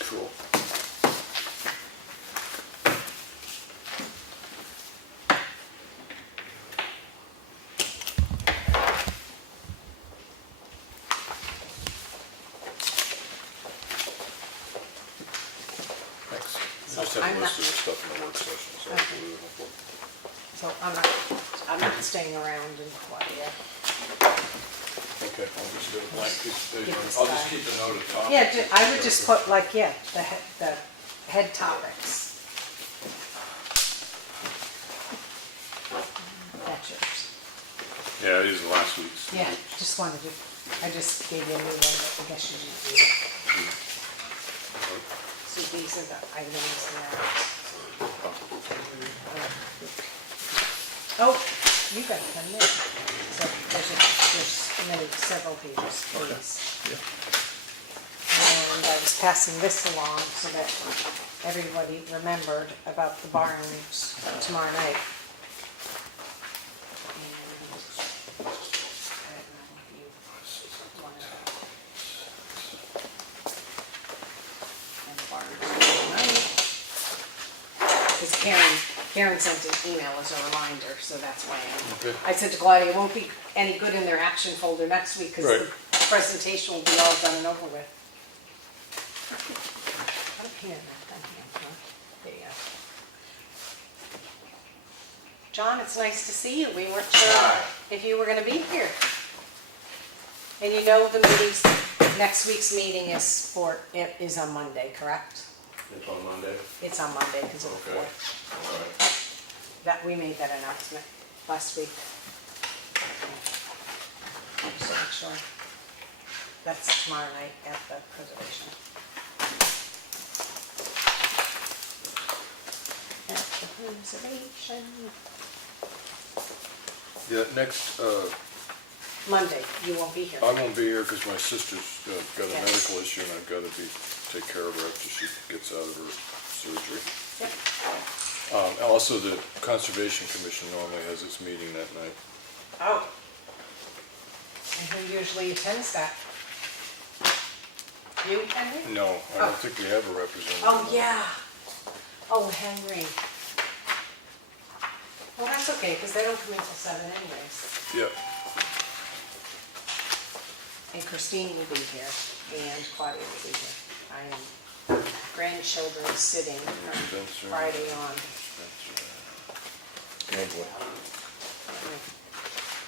Cool. Thanks. So Just have I'm a not- list of the stuff in the work session, so Okay. we'll move forward. So I'm not staying around in Claudia. Okay, I'll just do a blank piece of Give paper. this I'll just guy. keep the note at top. Yeah, I would just put like, yeah, the head topics. That's yours. Yeah, these are last week's. Yeah, just wanted to, I just gave you a new one, but I guess you didn't read it. So these are the items now. Oh, you got them there. So there's several pages, please. And I was passing this along so that everybody remembered about the barns tomorrow night. And I don't know if you want to- and the barns tomorrow night. Because Karen sent an email as a reminder, so that's why Okay. I said to Claudia, it won't be any good in their action folder next week because Right. the presentation will be all done and over with. Up here, not down here, huh? There you go. John, it's nice to see you. We weren't sure if you were going to be here. And you know the meetings, next week's meeting is on Monday, correct? It's on Monday? It's on Monday because of the Okay. 4th. All right. That, we made that announcement last week. Just to make sure. That's tomorrow night at the preservation. At the preservation. Yeah, next, Monday, you won't be here. I won't be here because my sister's got a Yes. medical issue and I've got to take care of her after she gets out of her surgery. Yep. Also, the Conservation Commission normally has its meeting that night. Oh. And who usually attends that? You, Henry? No, I Oh. don't think we have a representative. Oh, yeah. Oh, Henry. Well, that's okay, because they don't come in till 7 anyways. Yeah. And Christine will be here, and Claudia will be here. I am grandchildren sitting from Friday on.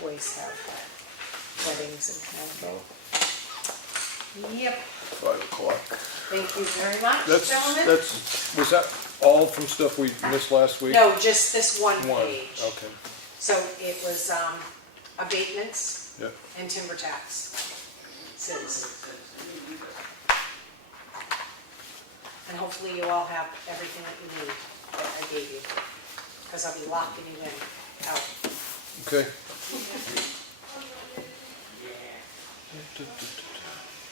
Boys have weddings and kind of. Yep. 5 o'clock. Thank you very much, gentlemen. Was that all from stuff we missed last week? No, just this one One, page. okay. So it was abatements Yeah. and timber tax. Says. And hopefully you all have everything that you need that I gave you, because I'll be locking you in, out. Okay.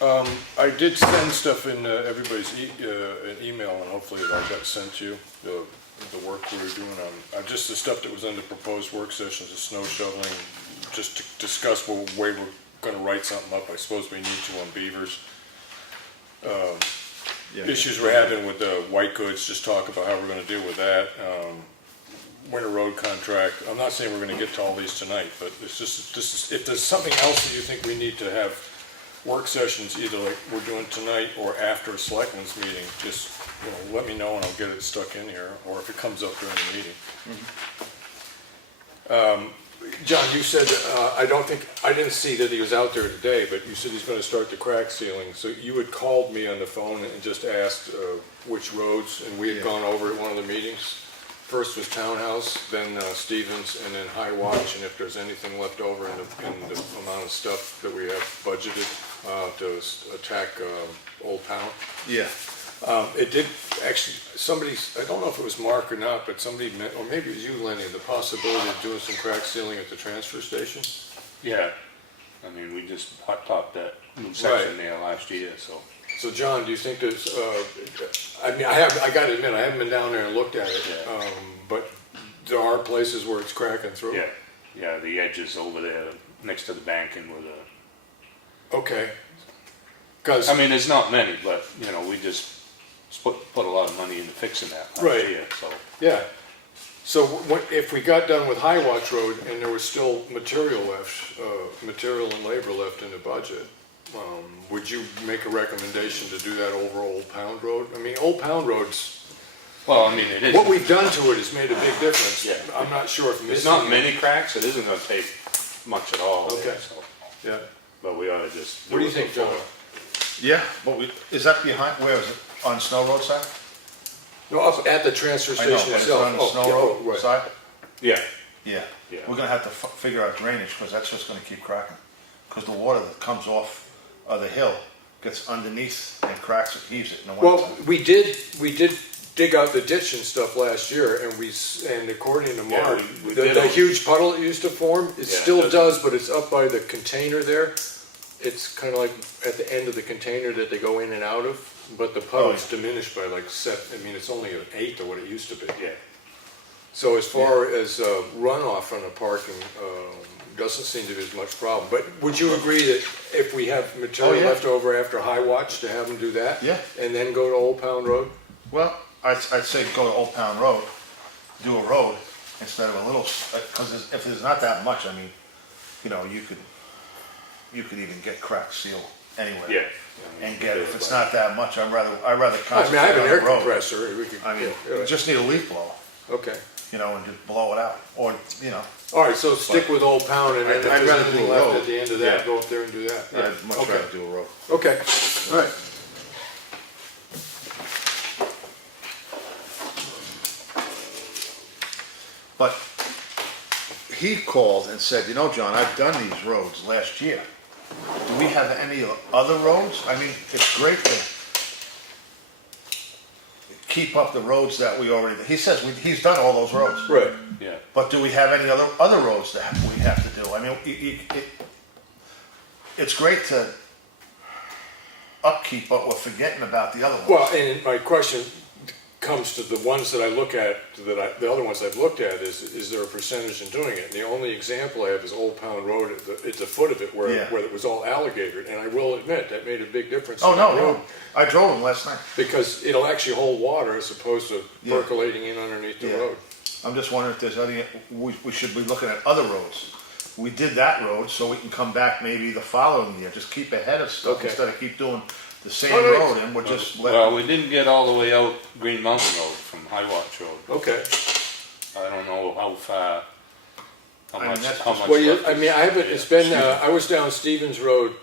I did send stuff in everybody's an email, and hopefully it all got sent to you, the work we were doing on, just the stuff that was in the proposed work sessions, the snow shoveling, just to discuss what way we're gonna write something up. I suppose we need to on beavers. Issues we're having with the white goods, just talk about how we're gonna deal with that. Winter road contract, I'm not saying we're gonna get to all these tonight, but it's just, if there's something else that you think we need to have work sessions, either like we're doing tonight or after a selectmen's meeting, just, let me know and I'll get it stuck in here, or if it comes up during the meeting. John, you said, I didn't see that he was out there today, but you said he's gonna start the crack sealing, so you had called me on the phone and just asked which roads, and we had gone over at one of the meetings. first was Townhouse, then Stevens, and then High Watch, and if there's anything left over in the amount of stuff that we have budgeted to attack Old Town. Yeah. It did, actually, somebody, I don't know if it was Mark or not, but somebody, or maybe it was you, Lenny, the possibility of doing some crack sealing at the transfer station? Yeah, I mean, we just hot topped that new section there last year, so. So John, do you think there's, I mean, I gotta admit, I haven't been down there and looked at it, Yeah. but there are places where it's cracking through? Yeah, the edges over there next to the banking with a, Okay. 'Cause, I mean, there's not many, but, you know, we just put a lot of money into fixing that Right. last year, so. yeah. So if we got done with High Watch Road and there was still material left, material and labor left in the budget, would you make a recommendation to do that over Old Pound Road? I mean, Old Pound Road's, Well, I mean, it is. what we've done to it has made a big difference. Yeah. I'm not sure if There's missing. not many cracks, it isn't gonna take much at all. Okay. So, Yeah. but we ought to just. What do you it think, John? before. Yeah, but is that behind, where is it? On Snow Road side? No, up at the transfer I know, station but it's itself. on the Oh, Snow yeah, Road oh, right. side? Yeah, Yeah. Yeah. We're gonna have to figure out drainage, because that's just gonna keep cracking. Because the water that comes off of the hill gets underneath and cracks it, heaves it in the Well, winter. we did dig out the ditch and stuff last year, and according to Yeah, Mark, we the did it. huge puddle it used to form, it Yeah, still it does, but it's up by the container there. It's kind of like at the end of the container that they go in and out of, but the puddle's diminished by like I mean, it's only an eighth of what it used to be. yeah. So as far as runoff from the parking, doesn't seem to be as much problem. But would you agree that if we have material Oh, yeah. left over after High Watch, to have them do that? Yeah. And then go to Old Pound Road? Well, I'd say go to Old Pound Road, do a road instead of a little, because if there's not that much, I mean, you know, you could even get crack seal anywhere. Yeah. And get it, if it's not that much, I'd rather I mean, I concentrate have an on air the road. compressor. We could, I mean, yeah, you just need a leaf blower, okay. you know, and just blow it out, or, you know, All right, so stick with Old Pound, and then if I'd there's rather anything do a left road. at the end of that, Yeah. go up there and do that. I'd much Okay. rather do a road. Okay, all right. But he called and said, you know, John, I've done these roads last year. Do we have any other roads? I mean, it's great to keep up the roads that we already, he says he's done all those roads. Right. Yeah. But do we have any other roads that we have to do? I mean, it's great to upkeep, but we're forgetting about the other ones. Well, and my question comes to the ones that I look at, the other ones I've looked at, is there a percentage in doing it? And the only example I have is Old Pound Road at the foot of it, where it was all alligator, and I will admit, that made a big difference. Oh, in that no, road, no, I drove them last night. because it'll actually hold water as opposed to Yeah. percolating in underneath the Yeah. road. I'm just wondering if there's any, we should be looking at other roads. We did that road, so we can come back maybe the following year, just keep ahead of stuff Okay. instead of keep doing the same All right. road, and we're just Well, letting. we didn't get all the way out Green Mountain Road from High Watch Road. Okay. I don't know how far, how I mean, much, that's how just- much. Well, left I is- mean, I haven't, yeah. it's been, I was down Stevens Road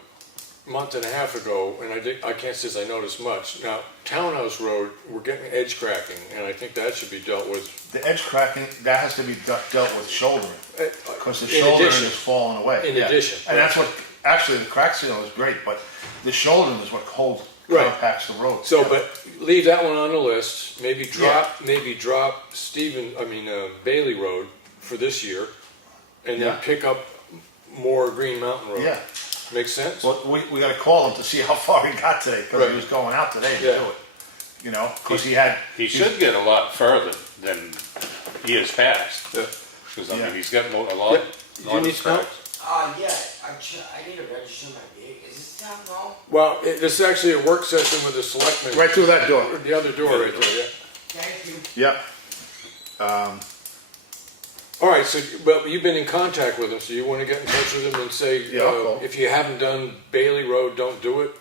a month and a half ago, and I can't say I noticed much. Now, Townhouse Road, we're getting edge cracking, and I think that should be dealt with. The edge cracking, that has to be dealt with shouldering, because the In shouldering addition. is falling away. In Yeah. addition, And right. that's what, actually, the crack seal is great, but the shouldering is what holds, Right. compacts the road. So, Yeah. but leave that one on the list, maybe drop Bailey Road for this year, and then Yeah. pick up more Green Mountain Road. Yeah. Make sense? Well, we gotta call him to see how far he got today, because Right. he was going out today to Yeah. do it. You know, because he had. He should get a lot further than years past, Yeah. because I Yeah. mean, he's got a lot. Yeah. Do you need some help? Yeah, I need to register my vehicle. Is this town hall? Well, this is actually a work session with the selectmen. Right through that door. The other door right there, yeah. Thank you. Yeah. All right, so, but you've been in contact with him, so you want to get in touch with him and say, Yeah, I'll call. if you haven't done Bailey Road, don't do it.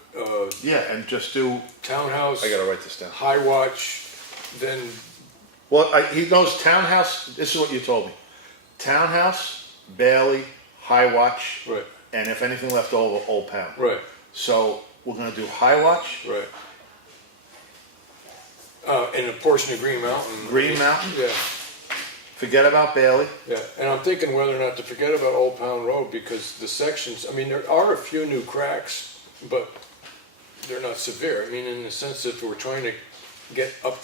Yeah, and just do. Townhouse, I gotta write this down. High Watch, then, Well, he knows Townhouse. This is what you told me. Townhouse, Bailey, High Watch, right, and if anything left over, Old Pound. right, So we're gonna do High Watch, right. And a portion of Green Mountain. Green Mountain, Yeah, forget about Bailey. Yeah, and I'm thinking whether or not to forget about Old Pound Road, because the sections, I mean, there are a few new cracks, but they're not severe. I mean, in the sense that if we're trying to get up,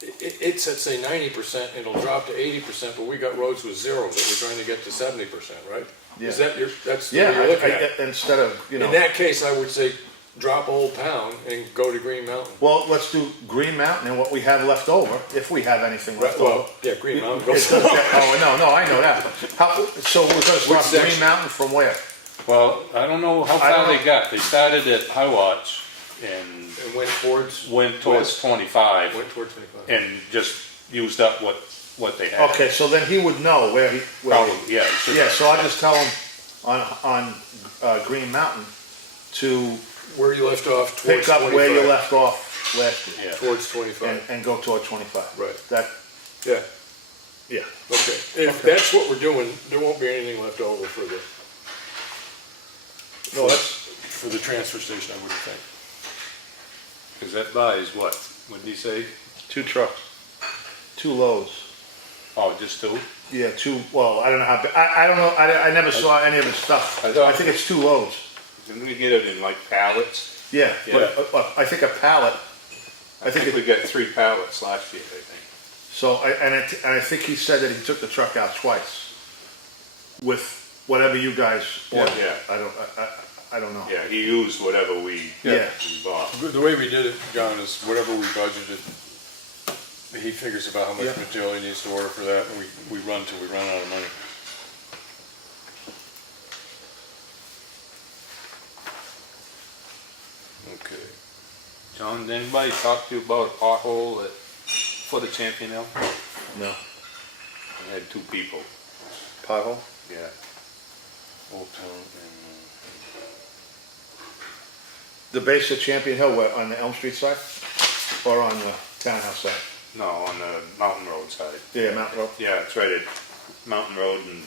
it's at say 90%, it'll drop to 80%, but we got roads with zeros that we're trying to get to 70%, right? Is that that's the way Yeah, you're looking at it? instead of, you know. In that case, I would say drop Old Pound and go to Green Mountain. Well, let's do Green Mountain and what we have left over, if we have anything left over. Well, yeah, Green Mountain It goes. does that- Oh, no, I know that. So we're gonna start section? Green Mountain from where? Well, I don't know how I don't far know. they got. They started at Highwatch and And went towards. went towards west. 25 Went towards 25. and just used up what they had. Okay, so then he would know where he. Probably, yeah. it should- Yeah, so I'll just tell him on Green Mountain to Where you left off towards pick up 25. where you left off last year. Yeah. Towards 25. And go toward 25. Right. That, Yeah, yeah. okay. If that's what we're doing, there won't be anything left over for No, that's, the transfer station, I wouldn't think. Cause that buys what? What did he say? 2 trucks, 2 loads. Oh, just two? Yeah, 2, well, I don't know how, I don't know, I never saw any of his stuff. I thought- I think it's 2 loads. Didn't we get it in like pallets? Yeah, Yeah. but I think a pallet, I think we got 3 pallets last year, I think. so, and I think he said that he took the truck out twice with whatever you guys ordered. Yeah. I don't know. Yeah, he used whatever we Yeah. bought. The way we did it, John, is whatever we budgeted, he figures about how much Yeah. material he needs to order for that, and we run till we run out of money. Okay. John, did anybody talk to you about a pothole at foot of Champion Hill? No. I had 2 people. Pothole? Yeah. Old Town and, The base of Champion Hill, where, on the Elm Street side? Or on the townhouse side? No, on the Mountain Road side. Yeah, Mountain Road. Yeah, it's right at Mountain Road and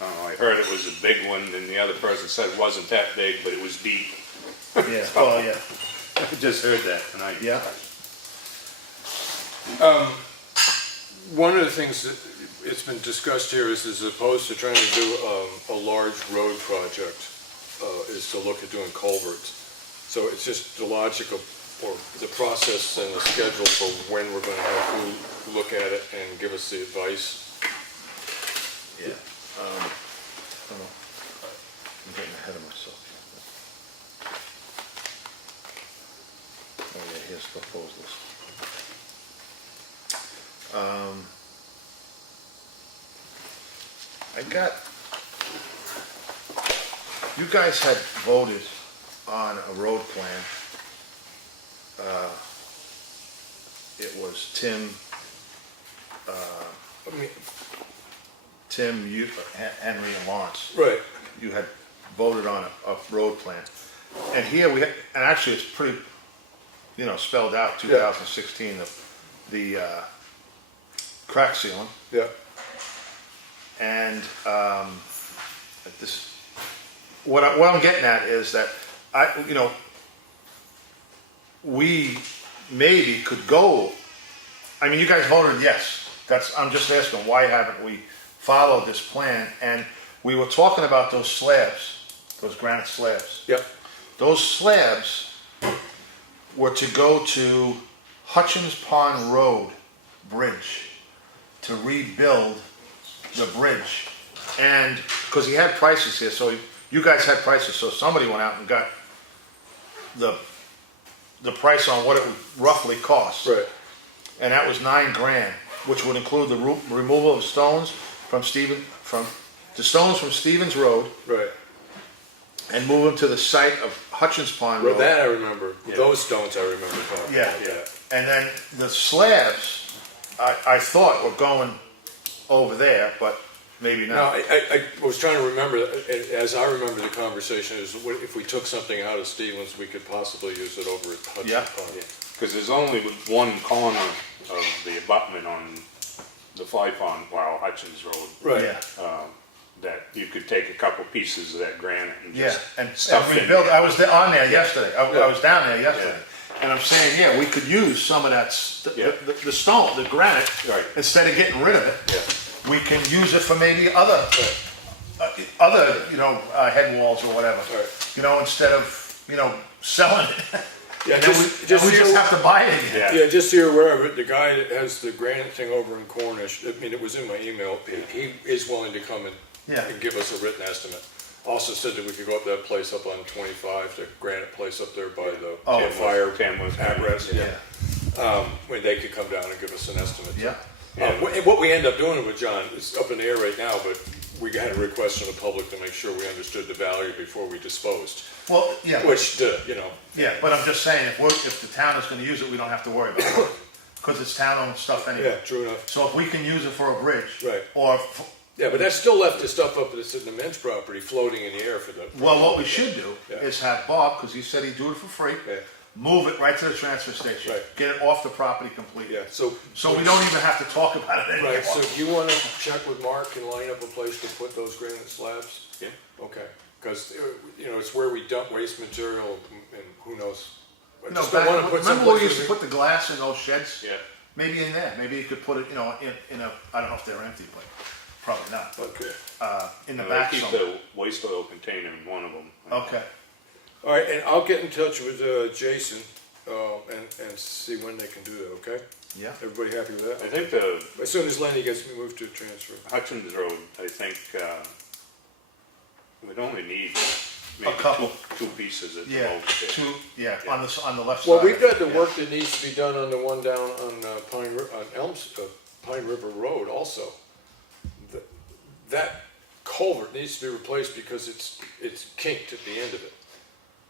I don't know, I heard it was a big one and the other person said it wasn't that big, but it was deep. Yeah, well, yeah, I just heard that tonight. yeah. one of the things that it's been discussed here is as opposed to trying to do a large road project, is to look at doing culverts. So it's just the logic of, or the process and the schedule for when we're gonna have who look at it and give us the advice. Yeah. I don't know. I'm getting ahead of myself. Oh yeah, here's proposals. You guys had voted on a road plan. It was Tim, I mean, you, Henry and Lawrence. right, You had voted on a road plan. And here we had, and actually it's pretty, spelled out, 2016, the crack sealing. yeah, And this, what I'm getting at is that we maybe could go, I mean, you guys voted yes. I'm just asking, why haven't we followed this plan? And we were talking about those slabs, those granite slabs. yeah, Those slabs were to go to Hutchins Pond Road Bridge to rebuild the bridge. And, because he had prices here, so you guys had prices, so somebody went out and got the price on what it would roughly cost. right, And that was $9,000, which would include the removal of stones from Stevens Road right. and move them to the site of Hutchins Pond Well, Road. that I remember, Yeah. those stones I remember talking Yeah, about, yeah. And then the slabs, I thought were going over there, but maybe No, not. I was trying to remember, as I remember the conversation, is what if we took something out of Stevens, we could possibly use it over at Yeah. Hudson Pond. Because there's only one corner of the abutment on the Fly Pond, Hutchins Road, Right. Yeah, that you could take a couple pieces of that granite and yeah, just and stuff in rebuild, there. I was on there yesterday, I was down there yesterday. And I'm saying, yeah, we could use some of that, Yeah. the stone, the granite, Right. instead of getting rid of it. Yeah. We can use it for maybe other, head walls or whatever. Right. You know, instead of, selling it. Yeah, And then we just have to buy it again. Yeah. Yeah, just so you're aware of it, the guy that has the granite thing over in Cornish, I mean, it was in my email, he is willing to come Yeah. and give us a written estimate. Also said that we could go up that place up on 25, the granite place up there by the Oh, fire Tamworth. address. Yeah, When they could come down and give us an estimate. yeah. What we end up doing with John, it's up in the air right now, but we had a request from the public to make sure we understood the value before we disposed, Well, yeah, which, yeah, but I'm just saying, if the town is gonna use it, we don't have to worry about it. Cause it's town-owned stuff yeah, anyway. true enough. So if we can use it for a bridge. Right. Or, Yeah, but that still left the stuff up that's in the men's property floating in the air for the. well, what we should do Yeah. is have Bob, cause he said he'd do it for free. Yeah. Move it right to the transfer station. Right. Get it off the property completely. Yeah, so. So we don't even have to talk about it anymore. Right, so do you wanna check with Mark and line up a place to put those granite slabs? Yeah. Okay, cause, it's where we dump waste material and who knows. I No, just don't wanna put remember where we someplace used to where put the glass in those sheds? Yeah. Maybe in there, maybe you could put it, in a, I don't know if they're empty, but probably not, but, Okay, in the I back keep somewhere. the waste oil container in one of them. Okay, alright, and I'll get in touch with, Jason, and see when they can do that, okay? yeah. Everybody happy with I that? think the As soon as Lenny gets moved to transfer. Hutchins Road, I think, we'd only need maybe couple. two pieces at the Yeah, most. two, yeah, on the left side. Well, we've got the Yeah. work that needs to be done on the one down on Pine River Road also. That culvert needs to be replaced because it's kinked at the end of it,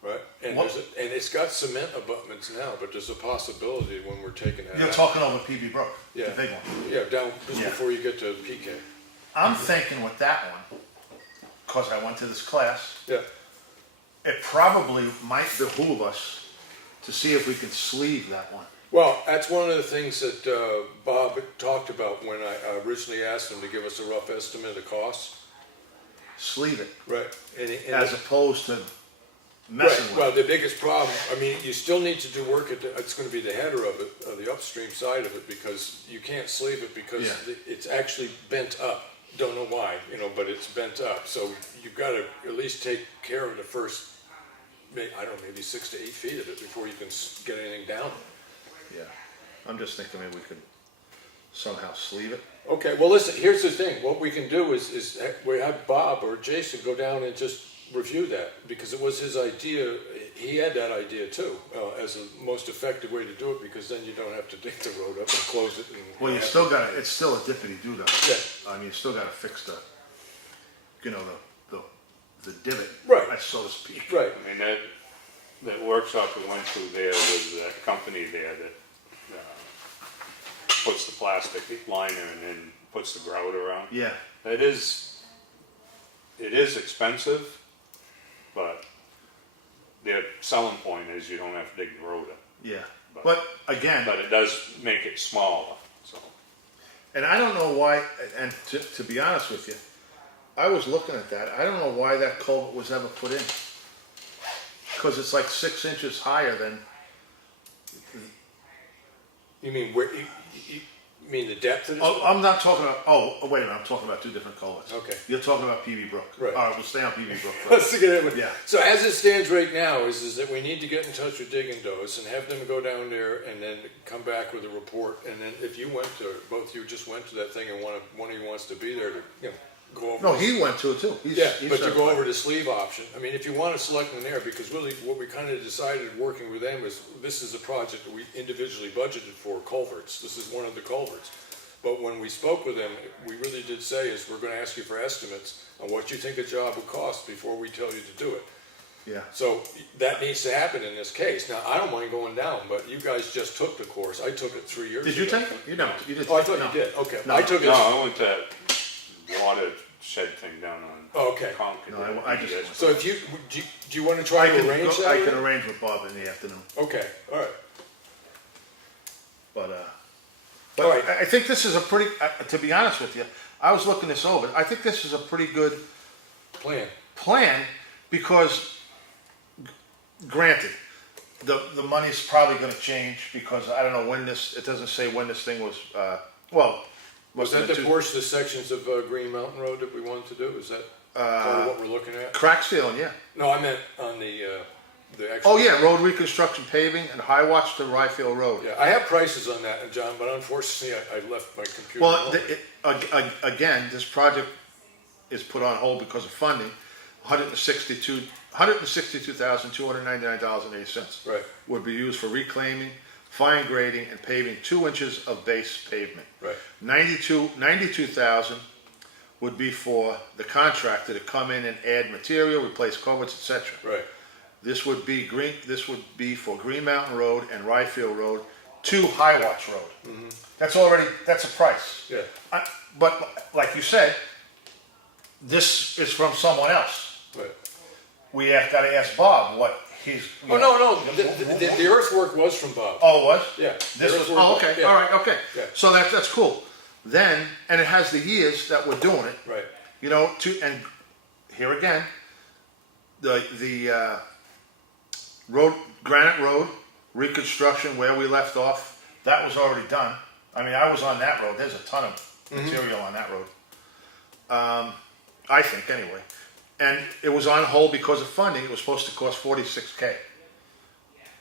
right? And What- and it's got cement abutments now, but there's a possibility when we're taking that You're out. talking over PB Brook, the Yeah. big one. Yeah, down just Yeah. before you get to PK. I'm thinking with that one, cause I went to this class, Yeah, it probably might behoove us to see if we can sleeve that one. well, that's one of the things that Bob talked about when I originally asked him to give us a rough estimate of the costs. Sleeve it, Right. as opposed to messing Right, with well, it. the biggest problem, I mean, you still need to do work it's gonna be the header of it, the upstream side of it, because you can't sleeve it because Yeah. it's actually bent up. Don't know why, but it's bent up, so you've gotta at least take care of the first, maybe 6 to 8 feet of it before you can get anything down. Yeah, I'm just thinking maybe we could somehow sleeve it. Okay, well, listen, here's the thing, what we can do is we have Bob or Jason go down and just review that, because it was his idea, he had that idea too, as the most effective way to do it, because then you don't have to dig the road up and close it and. Well, you still gotta, it's still a dippity-doo though. Yeah. I mean, you still gotta fix the, the divot. Right. So to speak. Right, I mean, that workshop we went through there was that company there that puts the plastic liner and then puts the grout around. Yeah, It is expensive, but their selling point is you don't have to dig the road up. yeah. But again, But it does make it smaller, so. and I don't know why, and to be honest with you, I was looking at that, I don't know why that culvert was ever put in. Cause it's like 6 inches higher than, you mean where, you mean the depth of this? oh, I'm not talking about, wait a minute, I'm talking about two different culverts. Okay. You're talking about PB Brook. Right. All right, we'll stay on PB Brook first. Let's get it. Yeah. So as it stands right now is that we need to get in touch with Dig and Dose and have them go down there and then come back with a report. And then if you went to, both you just went to that thing and one of you wants to be there to, go over. No, he went to it too. He's Yeah, but to certified. go over the sleeve option, I mean, if you want to select them there, because really what we kind of decided working with them is, this is a project that we individually budgeted for, culverts. This is one of the culverts. But when we spoke with them, we really did say is, we're going to ask you for estimates on what you think a job would cost before we tell you to do it. Yeah. So that needs to happen in this case. Now, I don't mind going down, but you guys just took the course. I took it 3 years ago. Did you take it? You don't, you did. Oh, I thought no. you did, okay. No. I took it. No, I went to that water shed thing down on Oh, okay. Concord. No, I just- So if do you want to try I to can, arrange that? I with can them? arrange with Bob in the afternoon, Okay, all right. but All right. I think this is a pretty, to be honest with you, I was looking this over, I think this is a pretty good Plan. plan, because, granted, the money's probably gonna change, because I don't know when this, it doesn't say when this thing was, well. Was that it the portion, the sections of Green Mountain Road that we wanted to do? Is that part of what we're looking at? Crack sealing, yeah. No, I meant on the actual. Oh, yeah, road reconstruction paving and high watch to Ryfield Road. Yeah, I have prices on that, John, but unfortunately, I left my computer. Well, home. again, this project is put on hold because of funding, $162,299.80. Right. Would be used for reclaiming, fine grading, and paving 2 inches of base pavement. Right. 92,000 would be for the contractor to come in and add material, replace culverts, etc. Right, This would be for Green Mountain Road and Ryfield Road to High Watch Road. That's a price. yeah, But like you said, this is from someone else. right. We have got to ask Bob what he's. Oh, no, the earthwork was from Bob. Oh, it was? Yeah. This was, earthwork- oh, okay, yeah, all right, okay. Yeah. So that's cool. Then, and it has the years that we're doing it. Right, You know, and here again, the road, Granite Road reconstruction where we left off, that was already done. I mean, I was on that road. There's a ton of material on that road. I think anyway. And it was on hold because of funding. It was supposed to cost $46K.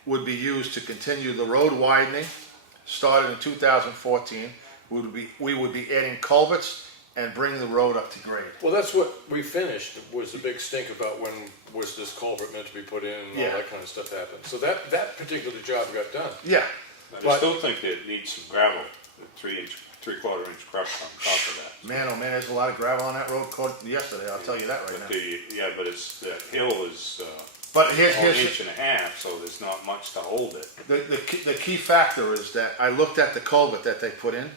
Would be used to continue the road widening, started in 2014. We would be adding culverts and bring the road up to grade. well, that's what we finished, was the big stink about when was this culvert meant to be put in, and all Yeah. that kind of stuff happened. So that particular job got done. Yeah, I But- still think it needs some gravel, a 3/4 inch crush on top of that. man, oh man, there's a lot of gravel on that road yesterday. I'll tell you that right But now. but it's, that hill is, But an here's inch and a half, so there's not much to hold it. the key factor is that I looked at the culvert that they put in,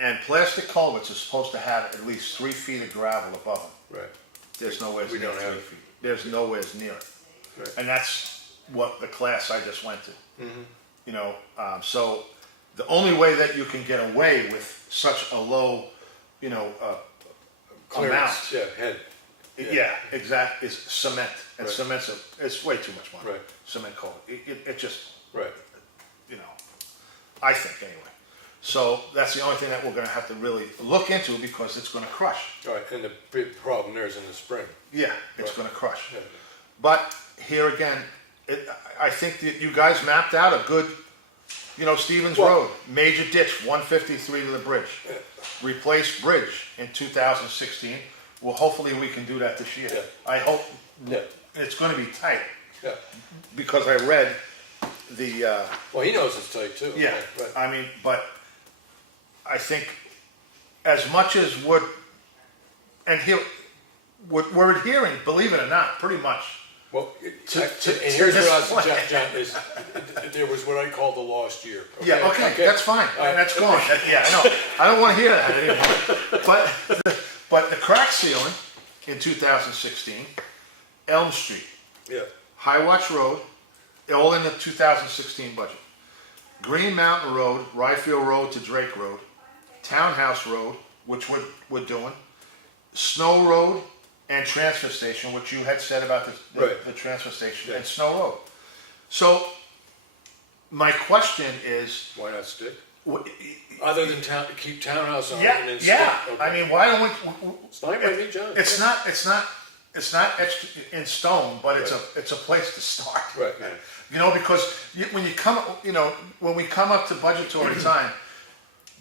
and plastic culverts are supposed to have at least 3 feet of gravel above them. Right, There's nowhere We near don't have 3 it. feet. There's nowhere near it. Right. And that's what the class I just went to. You know, so the only way that you can get away with such a low, you know, clearance, amount. yeah, head, Yeah, exact, is cement. And Right. it's way too much money. Right. Cement culvert. It just, right. you know, I think anyway. So that's the only thing that we're gonna have to really look into, because it's gonna crush. All right, and the big problem there is in the spring. Yeah, it's Right. gonna crush. Yeah. But here again, I think that you guys mapped out a good, you know, Stevens Well- Road, major ditch, 153 to the bridge. Replace bridge in 2016. Well, hopefully we can do that this year. Yeah. I hope Yeah. it's gonna be tight, Yeah, because I read the, well, he knows it's tight too. yeah, Right. I mean, but I think as much as we're adhering, believe it or not, pretty much. Well, and to here's this what I was, point. John, is, there was what I call the lost year. Yeah, okay, that's fine, and that's gone. Yeah, I know, I don't wanna hear that anymore. But the crack sealing in 2016, Elm Street, Yeah, High Watch Road, all in the 2016 budget. Green Mountain Road, Ryfield Road to Drake Road, Townhouse Road, which we're doing, Snow Road, and Transfer Station, which you had said about Right. the transfer station, Yeah. and Snow Road. So, my question is, why not stick? wh- Other than keep townhouse on it yeah, and then yeah, stick. I Okay. mean, why don't we? It's fine by me, John. It's not etched in stone, but it's a place to start. Right, yeah. You know, because when we come up to budgetary time,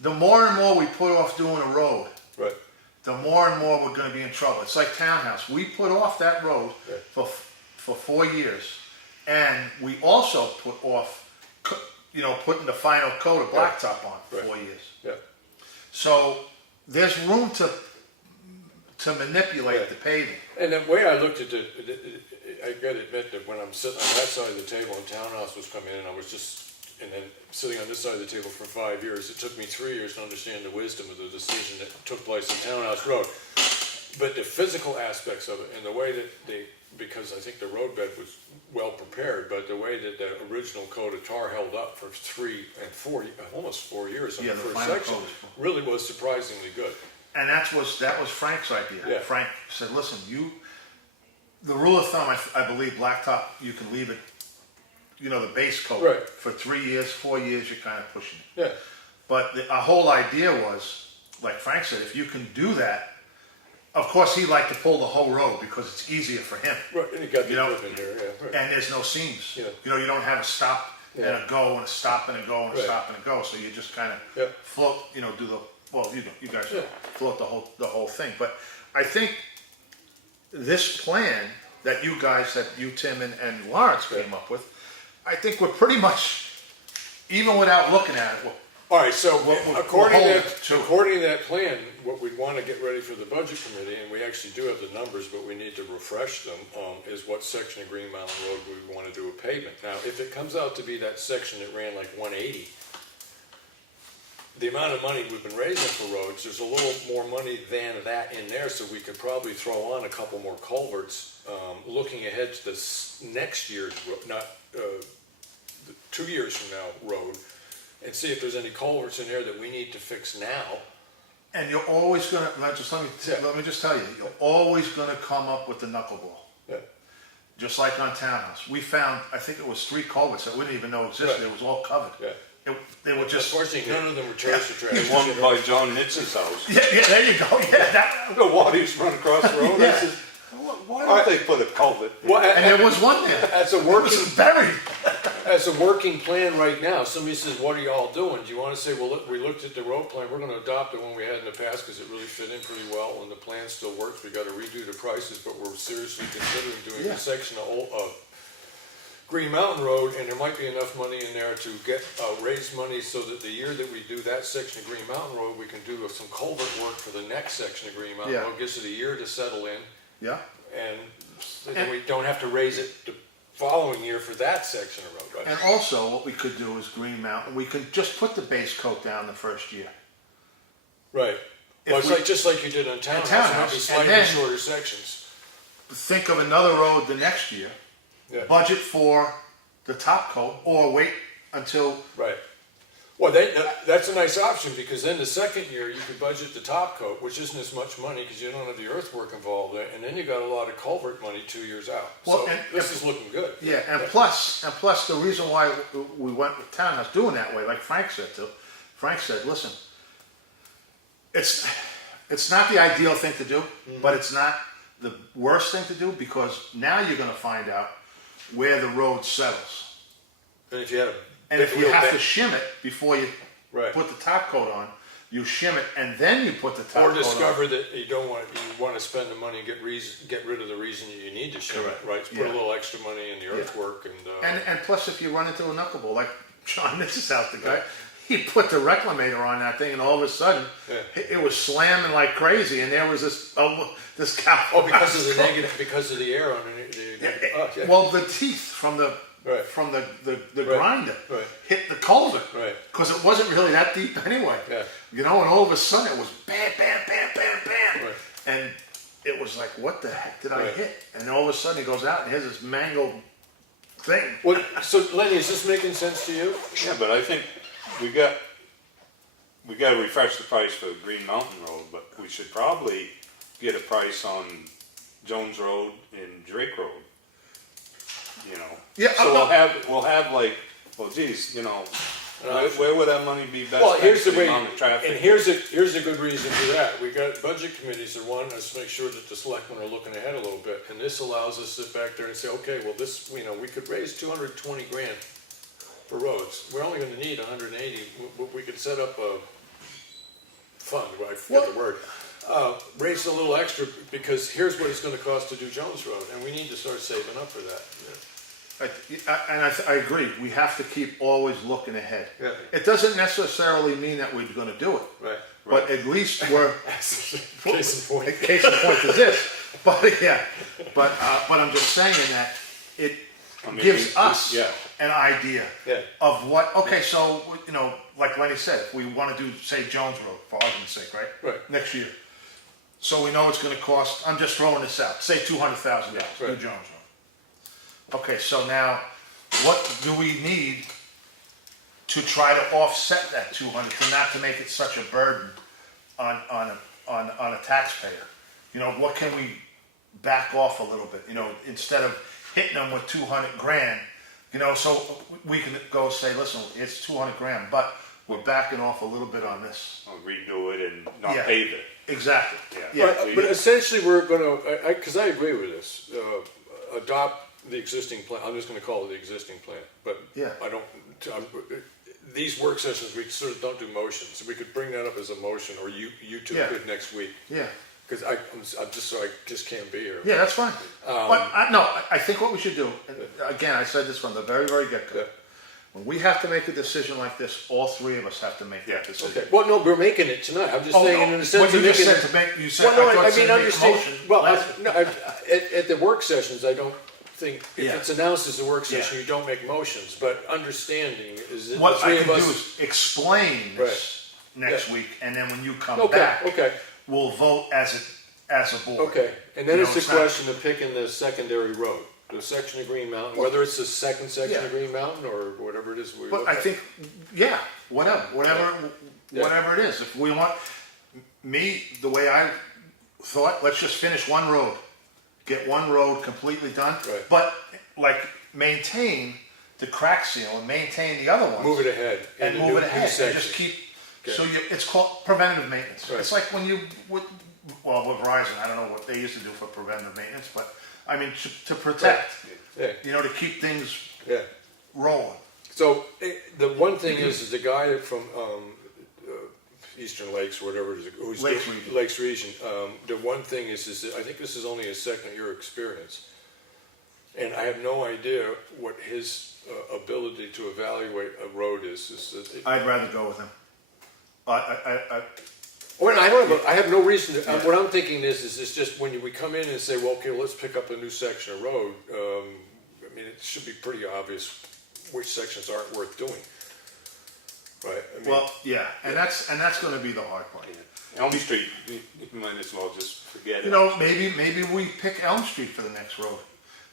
the more and more we put off doing a road, Right, the more and more we're gonna be in trouble. It's like Townhouse. We put off that road Yeah. for 4 years. And we also put off, putting the final coat of blacktop on for Right. 4 years. yeah, So there's room to manipulate Yeah. the paving. and the way I looked at I gotta admit that when I'm sitting on that side of the table and townhouse was coming in, and I was and then sitting on this side of the table for 5 years, it took me 3 years to understand the wisdom of the decision that took place in Townhouse Road. But the physical aspects of it, and the way that because I think the roadbed was well prepared, but the way that the original coat of tar held up for 3 and 4, almost 4 years on Yeah, the the first final section, coat. really was surprisingly good. And that was Frank's idea. Yeah. Frank said, listen, the rule of thumb, I believe blacktop, you can leave it the base coat. Right. For 3 years, 4 years, you're kind of pushing it. Yeah, But our whole idea was, like Frank said, if you can do that, of course, he'd like to pull the whole road because it's easier for him. right, and you got the You know, equipment here, yeah, right. And there's no seams. Yeah. You don't have a stop and Yeah. a go and a stop and a go and a Right. stop and a go. So you just kind of Yeah. float, do the, well, you guys Yeah. float the whole thing. But I think this plan that you, Tim and Lawrence came up with, I think we're pretty much, even without looking at it, All right, so we'll according hold to it to- according to that plan, what we'd want to get ready for the budget committee, and we actually do have the numbers, but we need to refresh them, is what section of Green Mountain Road we want to do a pavement. Now, if it comes out to be that section that ran like 180, the amount of money we've been raising for roads, there's a little more money than that in there, so we could probably throw on a couple more culverts, looking ahead to this next year's, not 2 years from now, road, and see if there's any culverts in there that we need to fix now. and you're always gonna, let me just tell you, you're always gonna come up with the knuckleball. Yeah. Just like on Townhouse. We found, I think it was 3 culverts that we didn't even know existed. Right. It was all covered. Yeah. They were just, Unfortunately, none of them were trash or trash. One by John Nitz's house. yeah, there you go, yeah, that, The water's run across the road. I Yeah. said, why don't they put a culvert? Well, and there was one there. As a It working, was buried. as a working plan right now, somebody says, what are y'all doing? Do you want to say, well, look, we looked at the road plan, we're going to adopt the one we had in the past because it really fit in pretty well and the plan still works. We got to redo the prices, but we're seriously considering doing Yeah. a section of Green Mountain Road, and there might be enough money in there to get, raise money so that the year that we do that section of Green Mountain Road, we can do some culvert work for the next section of Green Mountain Yeah. Road. Gives it a year to settle in, Yeah, and then we don't have to raise it the following year for that section of road, right? and also what we could do is Green Mountain, we could just put the base coat down the first year. Right. If Well, it's we- like, just like you did on Townhouse, it might Townhouse, be and slightly then- shorter sections. Think of another road the next year, Yeah, budget for the top coat, or wait until, right. Well, that's a nice option, because then the second year, you could budget the top coat, which isn't as much money, because you don't have the earthwork involved, and then you got a lot of culvert money 2 years out. Well, So and this if- is looking good. yeah, and plus the reason why we went with Townhouse doing that way, like Frank said too. Frank said, listen, it's not the ideal thing to do, but it's not the worst thing to do, because now you're gonna find out where the road settles. And if you had a. And if you real have bad- to shim it before you Right. put the top coat on, you shim it and then you put the top Or coat on. discover that you want to spend the money and get rid of the reason you need to shim it, Correct. right? Put Yeah. a little extra money in the earthwork And plus, if you run into a knuckleball, like John, this is out the guy, he put the reclamator on that thing, and all of a sudden, Yeah. it was slamming like crazy, and there was this cow. oh, because of the negative, because of the air on it. Yeah. Well, the teeth from the Right. the grinder Right. hit the culvert, Right. because it wasn't really that deep anyway. Yeah. And all of a sudden, it was bam, bam, bam, bam, bam, Right. and it was like, what the heck did I Right. hit? And all of a sudden, he goes out and here's this mangled thing. Well, so Lenny, is this making sense to you? Yeah, but I think we got to refresh the price for Green Mountain Road, but we should probably get a price on Jones Road and Drake Road. You know. Yeah, So I'm we'll have like, well, geez, where would that money be best? Well, here's spent the for way, amount of traffic? and here's a good reason for that. We got budget committees that want us to make sure that the selectmen are looking ahead a little bit, and this allows us to sit back there and say, okay, well, this, we could raise 220 grand for roads. We're only gonna need 180. We could set up a fund, I forget the word. Raise a little extra, because here's what it's gonna cost to do Jones Road, and we need to start saving up for that. I agree. We have to keep always looking ahead. Yeah. It doesn't necessarily mean that we're going to do it, Right. but at least we're. Case in point. Case in point is this. But yeah, but I'm just saying that it gives us yeah. an idea Yeah. of what. Okay, so like Lenny said, if we want to do, say, Jones Road for argument's sake, right? Right. Next year. So we know it's going to cost. I'm just throwing this out. Say $200,000 Right. do Jones Road. Okay, so now, what do we need to try to offset that 200, to make it such a burden on a taxpayer? What can we back off a little bit? Instead of hitting them with 200 grand, You know, so we can go say, listen, it's 200 grand, but we're backing off a little bit on this. I'll redo it and not Yeah. pave it. Exactly. Yeah. But essentially, we're gonna, because I agree with this, adopt the existing plan, I'm just gonna call it the existing plan, but Yeah. I don't, these work sessions, we sort of don't do motions, we could bring that up as a motion, or you two Yeah. could next week, Yeah. because I just can't be here. Yeah, that's fine. But I think what we should do, and again, I said this from the very, very get-go. Yeah. When we have to make a decision like this, all three of us have to make that Yeah, decision. Okay, well, no, we're making it tonight, I'm just Oh, saying, no, in the sense what of you just making said it. to make, you said, Well, no, I thought I you mean, said make a understand, motion. well, last- no, at the work sessions, I don't think, if Yeah. it's announced as a work session, Yeah. you don't make motions, but understanding is that the What I three can of do us. is explain this next Yeah. week, and then when you come Okay, back, okay. we'll vote as a board. Okay, and then You it's know, the not- question of picking the secondary road, the section of Green Mountain, whether it's the second section Yeah. of Green Mountain or whatever it is we But look I at. think, yeah, whatever Yeah. it is. If we want, the way I thought, let's just finish one road, get one road completely done. Right. But like maintain the crack seal and maintain the other ones. Move it ahead. And into move it new ahead, and sections. just keep, Okay. so it's called preventative maintenance. Right. It's like when with Verizon, I don't know what they used to do for preventative maintenance, but I mean, to protect, Yeah, you know, to keep things yeah. rolling. So, the one thing is the guy from, Eastern Lakes, or whatever it is, who's. Lakes Region. Lakes Region, the one thing is that I think this is only his second year experience. And I have no idea what his ability to evaluate a road is. I'd rather go with him. Well, I have no reason to, what I'm thinking is it's just when we come in and say, well, okay, let's pick up a new section of road, I mean, it should be pretty obvious which sections aren't worth doing. Right? I mean, Well, yeah, and that's going to be the hard part. Elm Street, you might as well just forget it. You know, maybe we pick Elm Street for the next road,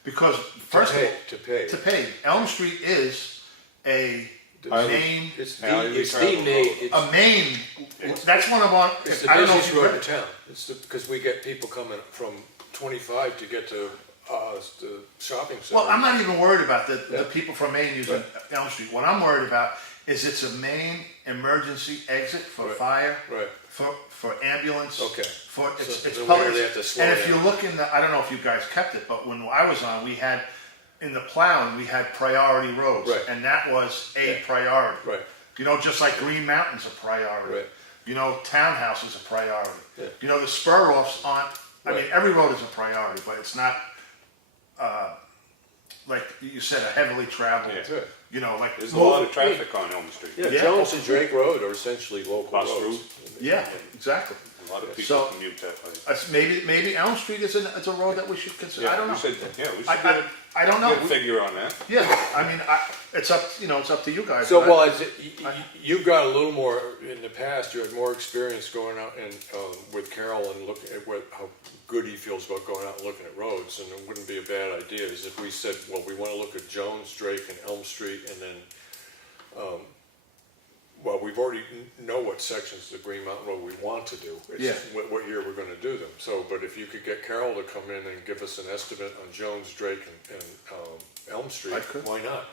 because first of all, to pay. to pay, Elm Street is a main, It's Highly the traveled main, road. it's, a main. That's one of our. it's the I don't know if busiest you've road in read- town. It's because we get people coming from 25 to get to the shopping center. Well, I'm not even worried about the Yeah. people from Maine using Elm Street. What I'm worried about is it's a main emergency exit for Right. fire, Right. for ambulance. Okay. For it's So public. where they have to slow And if down. you look in the, I don't know if you guys kept it, but when I was on, we had in the plowing we had priority roads, Right. and that was a Yeah. priority. Right. You know, just like Green Mountain's a priority. Right. You know, Townhouse is a priority. Yeah. You know, the spur offs aren't. I Right. mean, every road is a priority, but it's not. Like you said, a heavily traveled. Yeah. Good. You know, like There's a lot of traffic on Elm Street. Yeah, Yeah. Jones and Drake Road are essentially local Bus roads. route. Yeah, exactly. A lot of people So- commute that way. Maybe Elm Street is it's a road that we should consider. I don't know. We should get I don't know. a figure on that. Yeah, I mean, it's up. You know, it's up to you guys. So, but well, you've got a little more, in the past, you had more experience going out and, with Carol and looking at how good he feels about going out and looking at roads, and it wouldn't be a bad idea, is if we said, well, we wanna look at Jones, Drake, and Elm Street, and then, well, we've already know what sections of the Green Mountain Road we want to do. It's Yeah. just what year we're gonna do them, so, but if you could get Carol to come in and give us an estimate on Jones, Drake, and Elm Street, I could. why not?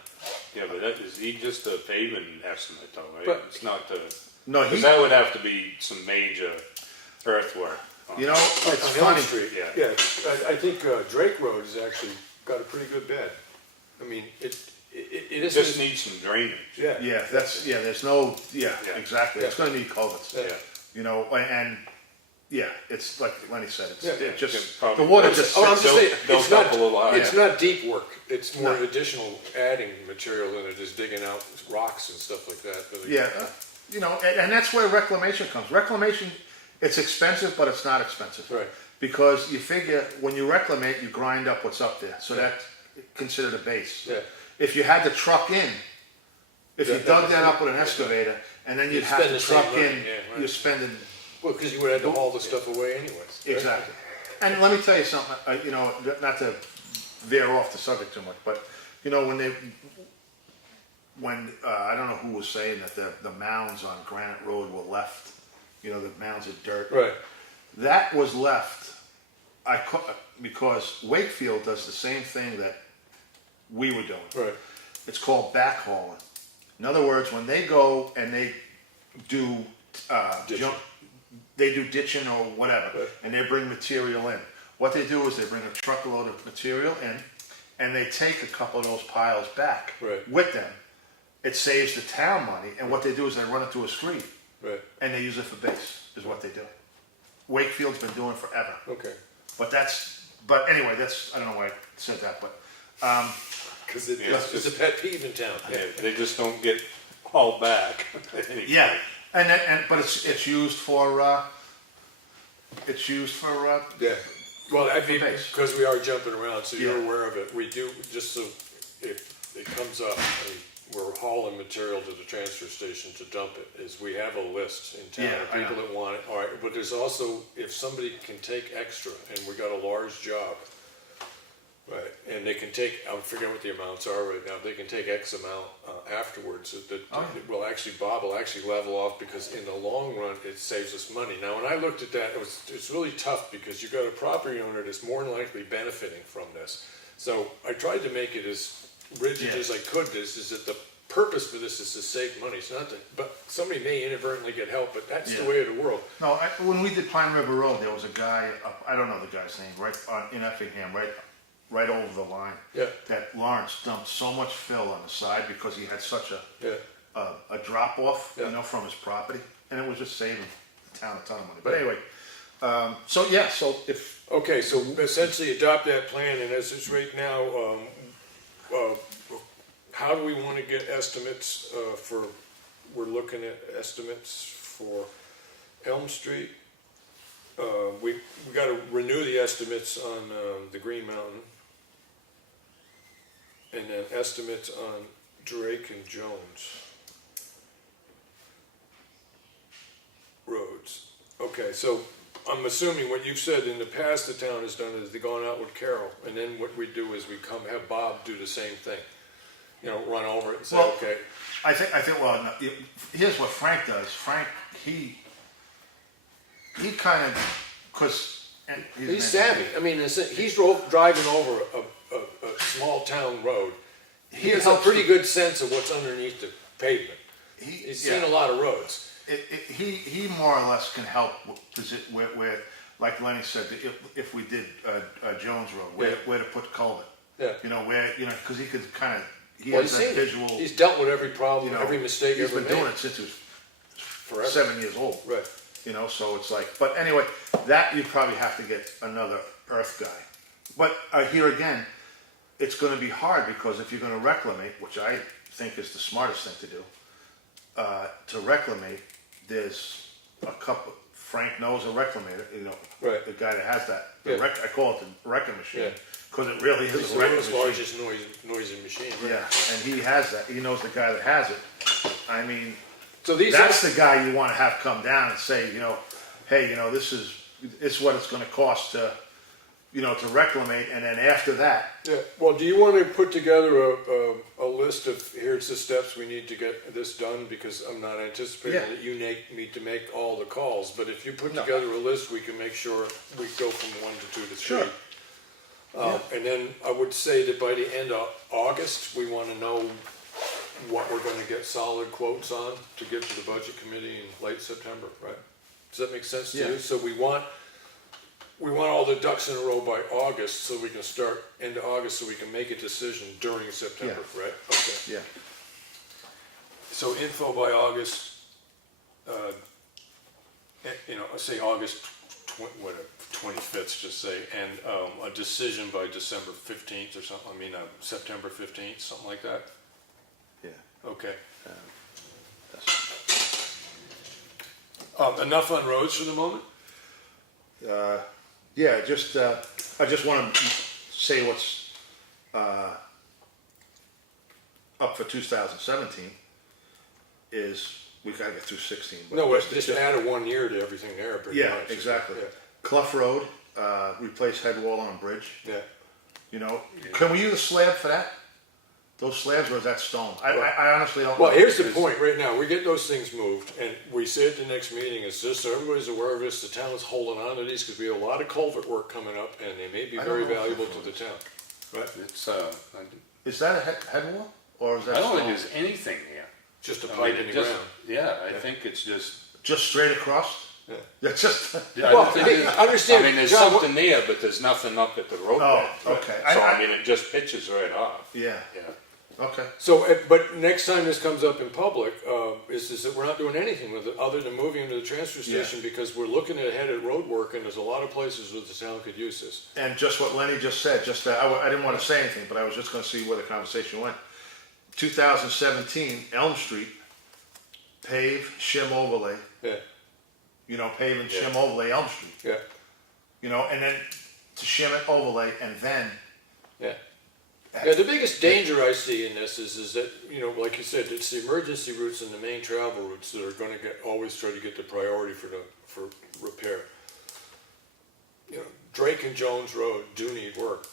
Yeah, but is he just a paving estimate though, right? But- It's not the, No, because that would have to be some major earthwork. you know, it's On Elm funny. Street, Yeah. yeah, I think Drake Road has actually got a pretty good bed. I mean, it It isn't. just needs some drainage. Yeah. Yeah, there's no. Yeah, Yeah. exactly. It's Yeah. going to need culverts. Yeah. You know, and yeah, it's like Lenny said. It's Yeah. it just Yeah, the water probably. just. Oh, I'm sits- just saying, Built it's not, up a little higher. it's not deep work, it's more No. additional adding material than it is digging out rocks and stuff like that. Yeah, you know, and that's where reclamation comes. Reclamation, it's expensive, but it's not expensive. Right. Because you figure when you reclamate, you grind up what's up there, so that's considered a base. Yeah. If you had to truck in, if you Yeah, dug that up with an excavator, and then you'd You'd have spend to the same truck money, in, yeah, right. you're spending. Well, because you would have to haul the stuff away anyways. right? Exactly. And let me tell you something, you know, not to veer off the subject too much, but, you know, when I don't know who was saying that the mounds on Granite Road were left, you know, the mounds of dirt. Right, That was left, because Wakefield does the same thing that we were doing. right, It's called backhauling. In other words, when they go and they do, Ditching. they do ditching or whatever, Right. and they bring material in. What they do is they bring a truckload of material in, and they take a couple of those piles back Right. with them. It saves the town money, and what they do is they run it to a screen, Right, and they use it for base, is what they do. Wakefield's been doing it forever. okay. But anyway, I don't know why I said that, but, Because Yeah, it's a pet peeve in town. They just don't get hauled back. yeah, but it's used for, Yeah, well, I mean, base. because we are jumping around, so you're Yeah. aware of it, we do, just so if it comes up and we're hauling material to the transfer station to dump it, is we have a list in town Yeah, of I people know. that want it, all right, but there's also, if somebody can take extra, and we got a large job, right, and they can take, I forget what the amounts are right now, they can take X amount afterwards, that Oh, yeah. will actually, Bob will actually level off, because in the long run, it saves us money. Now, when I looked at that, it's really tough, because you got a property owner that's more than likely benefiting from this. So I tried to make it as rigid Yeah. as I could, is that the purpose for this is to save money, it's not to, but somebody may inadvertently get help, but that's the Yeah. way of the world. No, when we did Pine River Road, there was a guy, I don't know the guy's name, in Effingham, right over the line. Yeah. That Lawrence dumped so much fill on the side because he had such Yeah. a drop off, Yeah. from his property, and it was just saving the town a ton of money. But Right. anyway, so if, Okay, so essentially adopt that plan, and as it's right now, how do we want to get estimates we're looking at estimates for Elm Street. We got to renew the estimates on the Green Mountain, and then estimates on Drake and Jones roads. Okay, so I'm assuming what you've said in the past the town has done is they've gone out with Carol, and then what we do is we have Bob do the same thing. Run over it and say, Well, okay, I think, well, no, here's what Frank does. Frank, he kind of, because. he's savvy. I mean, he's driving over a small town road. He has a helps pretty the- good sense of what's underneath the pavement. He's seen a yeah. lot of roads. He more or less can help where, like Lenny said, if we did Jones Road, where to put the culvert. Yeah. Because he could kind of, he Well, has he's that seen visual. it. He's dealt with every problem, every mistake he's ever been made. doing it since he was Forever. 7 years old. Right. So it's like, but anyway, that you'd probably have to get another earth guy. But here again, it's going to be hard because if you're going to reclamate, which I think is the smartest thing to do, to reclamate, there's a couple. Frank knows a reclamator, Right. the guy that has that. Yeah. I call it the wrecking machine Yeah. because it really It's is a the wrecking world's machine. largest noisy machine. Right? Yeah, and he has that. He knows the guy that has it. I mean, So these that's the guy you want to have come down and say, hey, this is what it's going to cost to, to reclamate, and then after that, Yeah, well, do you want to put together a list of, here's the steps we need to get this done, because I'm not anticipating Yeah. that you need to make all the calls, but if you put No. together a list, we can make sure we go from 1 to 2 to 3. Sure. And then I would say that by the end of August, we want to know what we're going to get solid quotes on to get to the budget committee in late September, right? Does that make sense to Yeah. you? So we want all the ducks in a row by August, so we can start end of August, so we can make a decision during September, right? Okay. yeah, So info by August, say August 25th, just say, and a decision by December 15th or something, September 15th, something like that? yeah. Okay. That's, Enough on roads for the moment? yeah, I just want to say what's up for 2017 is we got to get through 16. but No, just add a 1 year to everything there, pretty Yeah, much. exactly. Yeah. Clough Road, replace head wall on bridge. Yeah. Can we use a slab for that? Those slabs, or is that stone? I honestly don't know. Well, here's the point right now. We get those things moved, and we say at the next meeting, it's just so everybody's aware of this. The town's holding on to these because we have a lot of culvert work coming up, and they may be I very don't know if valuable it's to the town. Right? It's, Is that a head wall? or is that I don't think stone? there's anything there. Just a I pipe mean, in the just- ground. Yeah, I think it's just, Just straight across? Yeah. That's just, yeah, I Well, don't think I there's, understand, I mean, there's John, something there, but there's nothing up at the road Oh, bed. okay. So, I- I mean, it just pitches right off. yeah, Yeah. okay. So, but next time this comes up in public, is that we're not doing anything with it other than moving into the transfer Yeah. station because we're looking ahead at road work and there's a lot of places where the town could use this. And just what Lenny just said, just that, I didn't want to say anything, but I was just gonna see where the conversation went. 2017, Elm Street, pave, shim overlay, Yeah, pave and Yeah. shim overlay Elm Street, yeah, and then to shim it overlay and then, yeah. Yeah, the biggest danger I see in this is that, like you said, it's the emergency routes and the main travel routes that are gonna always try to get the priority for repair. Drake and Jones Road do need work.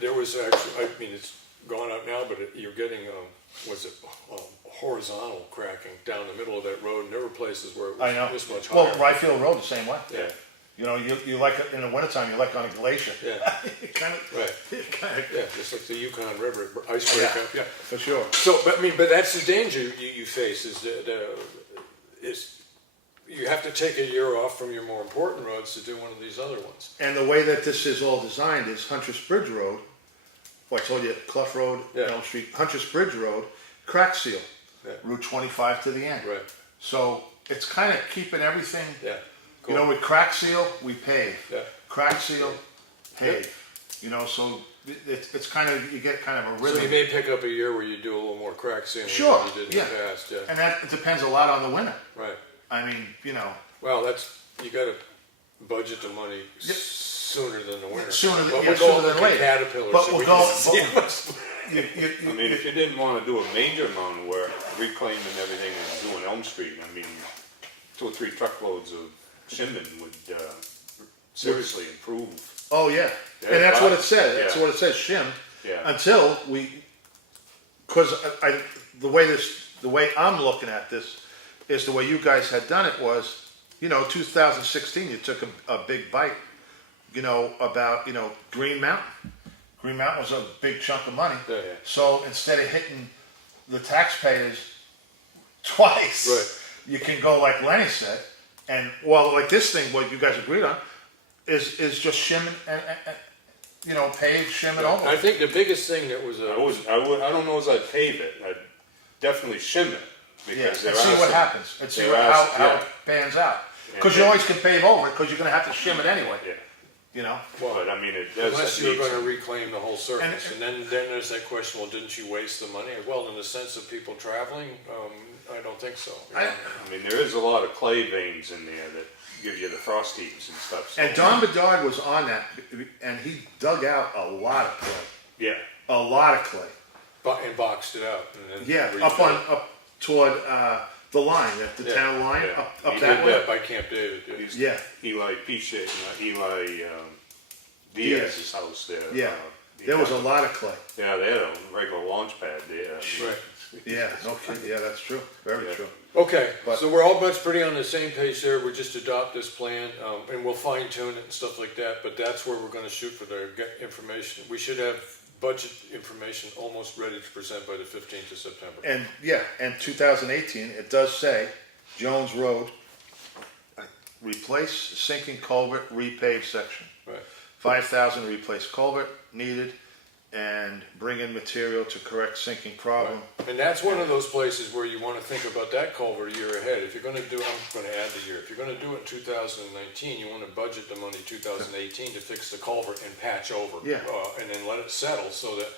There was actually, I mean, it's gone up now, but you're getting, horizontal cracking down the middle of that road, and there were places where it I know. was this much higher. Well, Ryfield Road the same way. Yeah, You like, in the wintertime, you're like on a glacier. yeah, Kind right, of, yeah, just like the Yukon River, ice breakup, yeah. for sure. So, but that's the danger you face is you have to take a year off from your more important roads to do one of these other ones. And the way that this is all designed is Hunter's Bridge Road, well, I told you, Clough Road, Yeah. Elm Street, Hunter's Bridge Road, crack seal, Yeah. Route 25 to the end. Right, So it's kind of keeping everything, yeah, cool. with crack seal, we pave. Yeah. Crack seal, pave. So it's kind of, you get kind of a So you rhythm. may pick up a year where you do a little more crack sealing Sure, than you did in yeah. the past, yeah, And that depends a lot on the winter. right. I mean, Well, you gotta budget the money sooner than the winter. Sooner than- But yeah, we'll sooner go than look at later. Caterpillars But so we'll we go- can see but- what's- I mean, if you didn't wanna do a major amount of work, reclaiming everything and doing Elm Street, I mean, 2 or 3 truckloads of shimming would, seriously improve. oh yeah. Yeah, And that's what it but- says. That's yeah. what it says, shim. Yeah. Until because the way I'm looking at this is the way you guys had done it was, 2016, you took a big bite, about, Green Mountain. Green Mountain was a big chunk of money. Yeah. So instead of hitting the taxpayers twice, Right. you can go like Lenny said, and like this thing, what you guys agreed on, is just shim and pave, shim and over. I think the biggest thing that was I don't know as I'd pave it, I'd definitely shim it. Yeah, Because and there see are what some- happens, and see there how, are- how yeah. it pans out. And Because you then- always can pave over it, because you're gonna have to shim it anyway, Yeah, but I mean, it does. unless you're need gonna some- reclaim the whole surface, and then there's that question, well, didn't you waste the money? Well, in the sense of people traveling, I don't think so. I- I mean, there is a lot of clay veins in there that give you the frost heaves and stuff. So, And Don Bedard was on that, and he dug out a lot of clay, yeah, a lot of clay. And boxed it out. And then Yeah, refilled. up toward, the line, at the Yeah, town line, yeah. up He that did way. Yeah, by Camp David, yeah. he's Yeah. Eli Piche, Eli Diaz's house there. Yeah, there was a lot of clay. Yeah, they had a regular launch pad there. Right. Yeah, no kidding, yeah, that's true, very Yeah. true. Okay, But- so we're all much pretty on the same page there, we just adopt this plan, and we'll fine tune it and stuff like that, but that's where we're gonna shoot for the information. We should have budget information almost ready to present by the 15th of September. And, yeah, and 2018, it does say, Jones Road, replace sinking culvert, repave section. Right, 5,000 replace culvert needed, and bring in material to correct sinking problem. and that's one of those places where you wanna think about that culvert a year ahead. If you're gonna do, I'm gonna add the year, if you're gonna do it in 2019, you wanna budget the money 2018 to fix the culvert and patch over. Yeah. And then let it settle, so that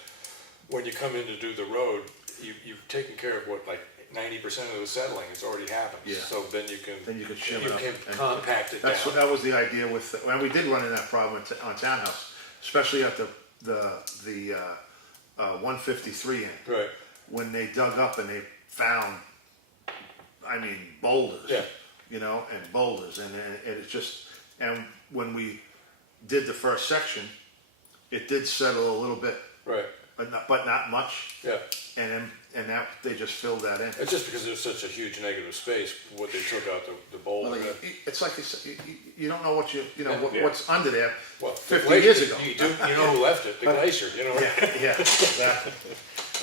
when you come in to do the road, you've taken care of what, like 90% of the settling, it's already happened. Yeah. So then you can. Then you could shim You it up. can and- compact it down. That's what, that was the idea with, and we did run into that problem on Townhouse, especially at the 153 end. Right, When they dug up and they found, boulders. Yeah. And boulders, and it's just, and when we did the first section, it did settle a little bit, right, but not much, yeah. and that, they just filled that in. It's just because there's such a huge negative space, what they took out the boulder. Well, it's like you don't know what Yeah. what's under there Well, the 50 glacier- years ago. You know who left it, the glacier, Yeah, yeah, exactly.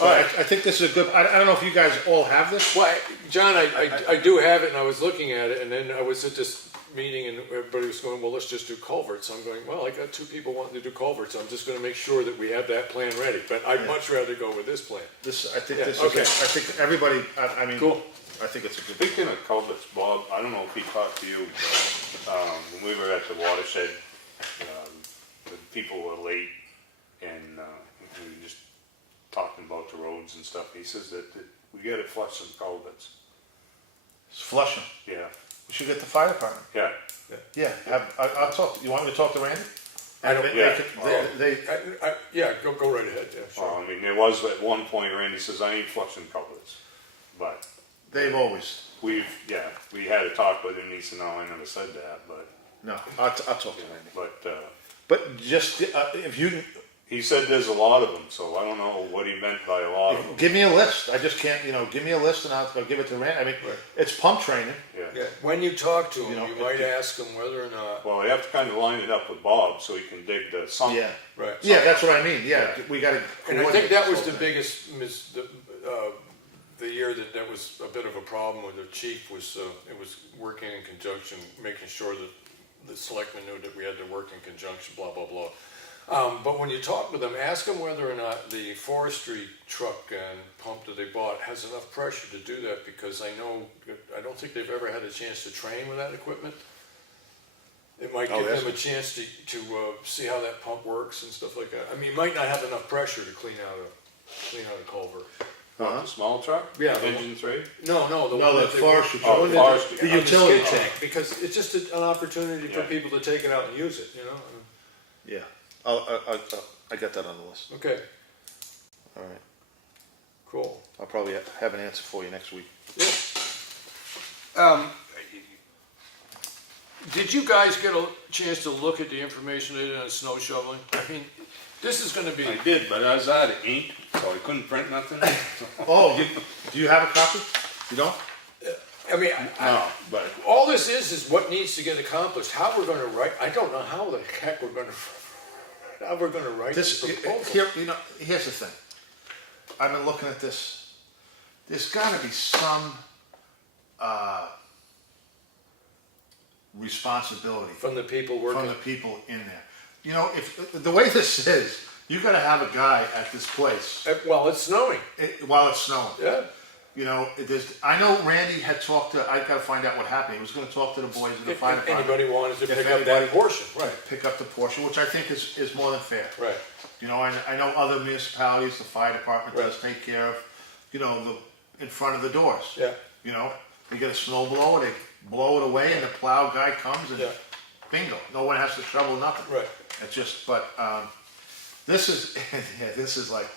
All right, I think this is a good, I don't know if you guys all have this. Well, John, I do have it, and I was looking at it, and then I was at this meeting, and everybody was going, well, let's just do culverts. I'm going, well, I got two people wanting to do culverts, I'm just gonna make sure that we have that plan ready, but I'd much rather go with this plan. This, I think Yeah, this is, okay. I think everybody, I mean, Cool. I think it's a good. Speaking of culverts, Bob, I don't know if he talked to you, but, when we were at the watershed, the people were late, and, we were just talking about the roads and stuff. He says that we gotta flush some culverts. It's Flushing. Yeah, We should get the fire department. yeah. Yeah, I'll talk, you want me to talk to Randy? I don't- They- yeah. Yeah, go right ahead, yeah, sure. Well, I mean, there was at one point, Randy says, I ain't flushing culverts. But They've always, we had a talk with him, and he said, no, I never said that, but, no, I'll talk to Randy. but, Just, if you, he said there's a lot of them, so I don't know what he meant by a lot of them. give me a list, I just can't, give me a list and I'll give it to Randy. I mean, it's pump training. Yeah, when you talk to You him, know, you might ask him whether or not, Well, you have to kind of line it up with Bob so he can dig the sump. Yeah. right. Yeah, that's what I mean, yeah, we gotta. And I think coordinate that this was whole the thing. biggest, the year that was a bit of a problem with the chief was, it was working in conjunction, making sure that the selectmen knew that we had to work in conjunction, blah, blah, blah. But when you talk with them, ask them whether or not the forestry truck and pump that they bought has enough pressure to do that, because I don't think they've ever had a chance to train with that equipment. It might give them a chance to see how that pump works and stuff like that. I mean, you might not have enough pressure to clean out a culvert. The small truck? Yeah. Engine 3? No, No, one the that they- forestry Oh, truck. the forestry. The on utility skid truck. tank, because it's just an opportunity for Yeah. people to take it out and use it, you know? Yeah, I got that on the list, Okay, all right, cool. I'll probably have an answer for you next week. Did you guys get a chance to look at the information they did on snow shoveling? I mean, this is gonna be, I did, but I was out of ink, so I couldn't print nothing. Oh, do you have a copy? You don't? I mean, No, but all this is what needs to get accomplished. How we're gonna write, I don't know how the heck we're gonna write this This, proposal. here, here's the thing. I've been looking at this. There's gotta be some, responsibility From the people from working. the people in there. You know, if, the way this is, you gotta have a guy at this place, Well, it's snowing, while it's snowing. yeah. You know, I know Randy had talked to, I gotta find out what happened, he was gonna talk to the boys in the If fire department. anybody wanted to If pick up anybody- that portion, right, Pick up the portion, which I think is more than fair. right. You know, I know other municipalities, the fire department does Right. take care of, in front of the doors. Yeah. You know, you get a snow blower, they blow it away and the plow guy comes and Yeah. bingo, no one has to shovel nothing. Right. It's just, but, this is, yeah, this is like,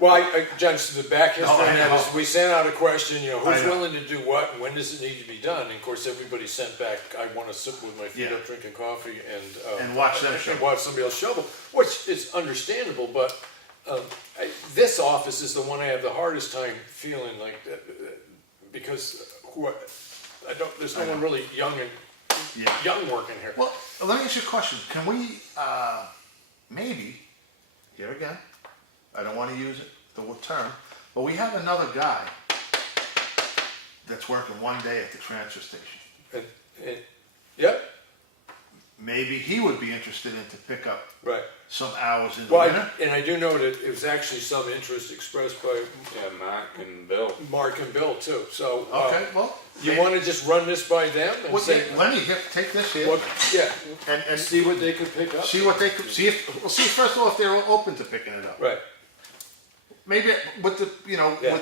Well, John, the back history No, I on that know. is we sent out a question, I who's know. willing to do what and when does it need to be done? And of course, everybody sent back, I want to sit with my feet Yeah. up drinking coffee And watch them and shovel. watch somebody else shovel, which is understandable, but this office is the one I have the hardest time feeling like that, because there's no one really young working here. well, let me ask you a question. Can we, maybe, here again, I don't wanna use the term, but we have another guy that's working one day at the transfer station. Yeah, Maybe he would be interested in to pick up right. some hours in the Well, winter. and I do know that it was actually some interest expressed by yeah, Mark and Bill. Mark and Bill too, so. Okay, well. You maybe- wanna just run this by them and Well, say, yeah, Lenny, here, take this here, what, yeah, and see what they could pick up? see what they could, see first of all, if they're open to picking it up. Right, Maybe with the, Yeah.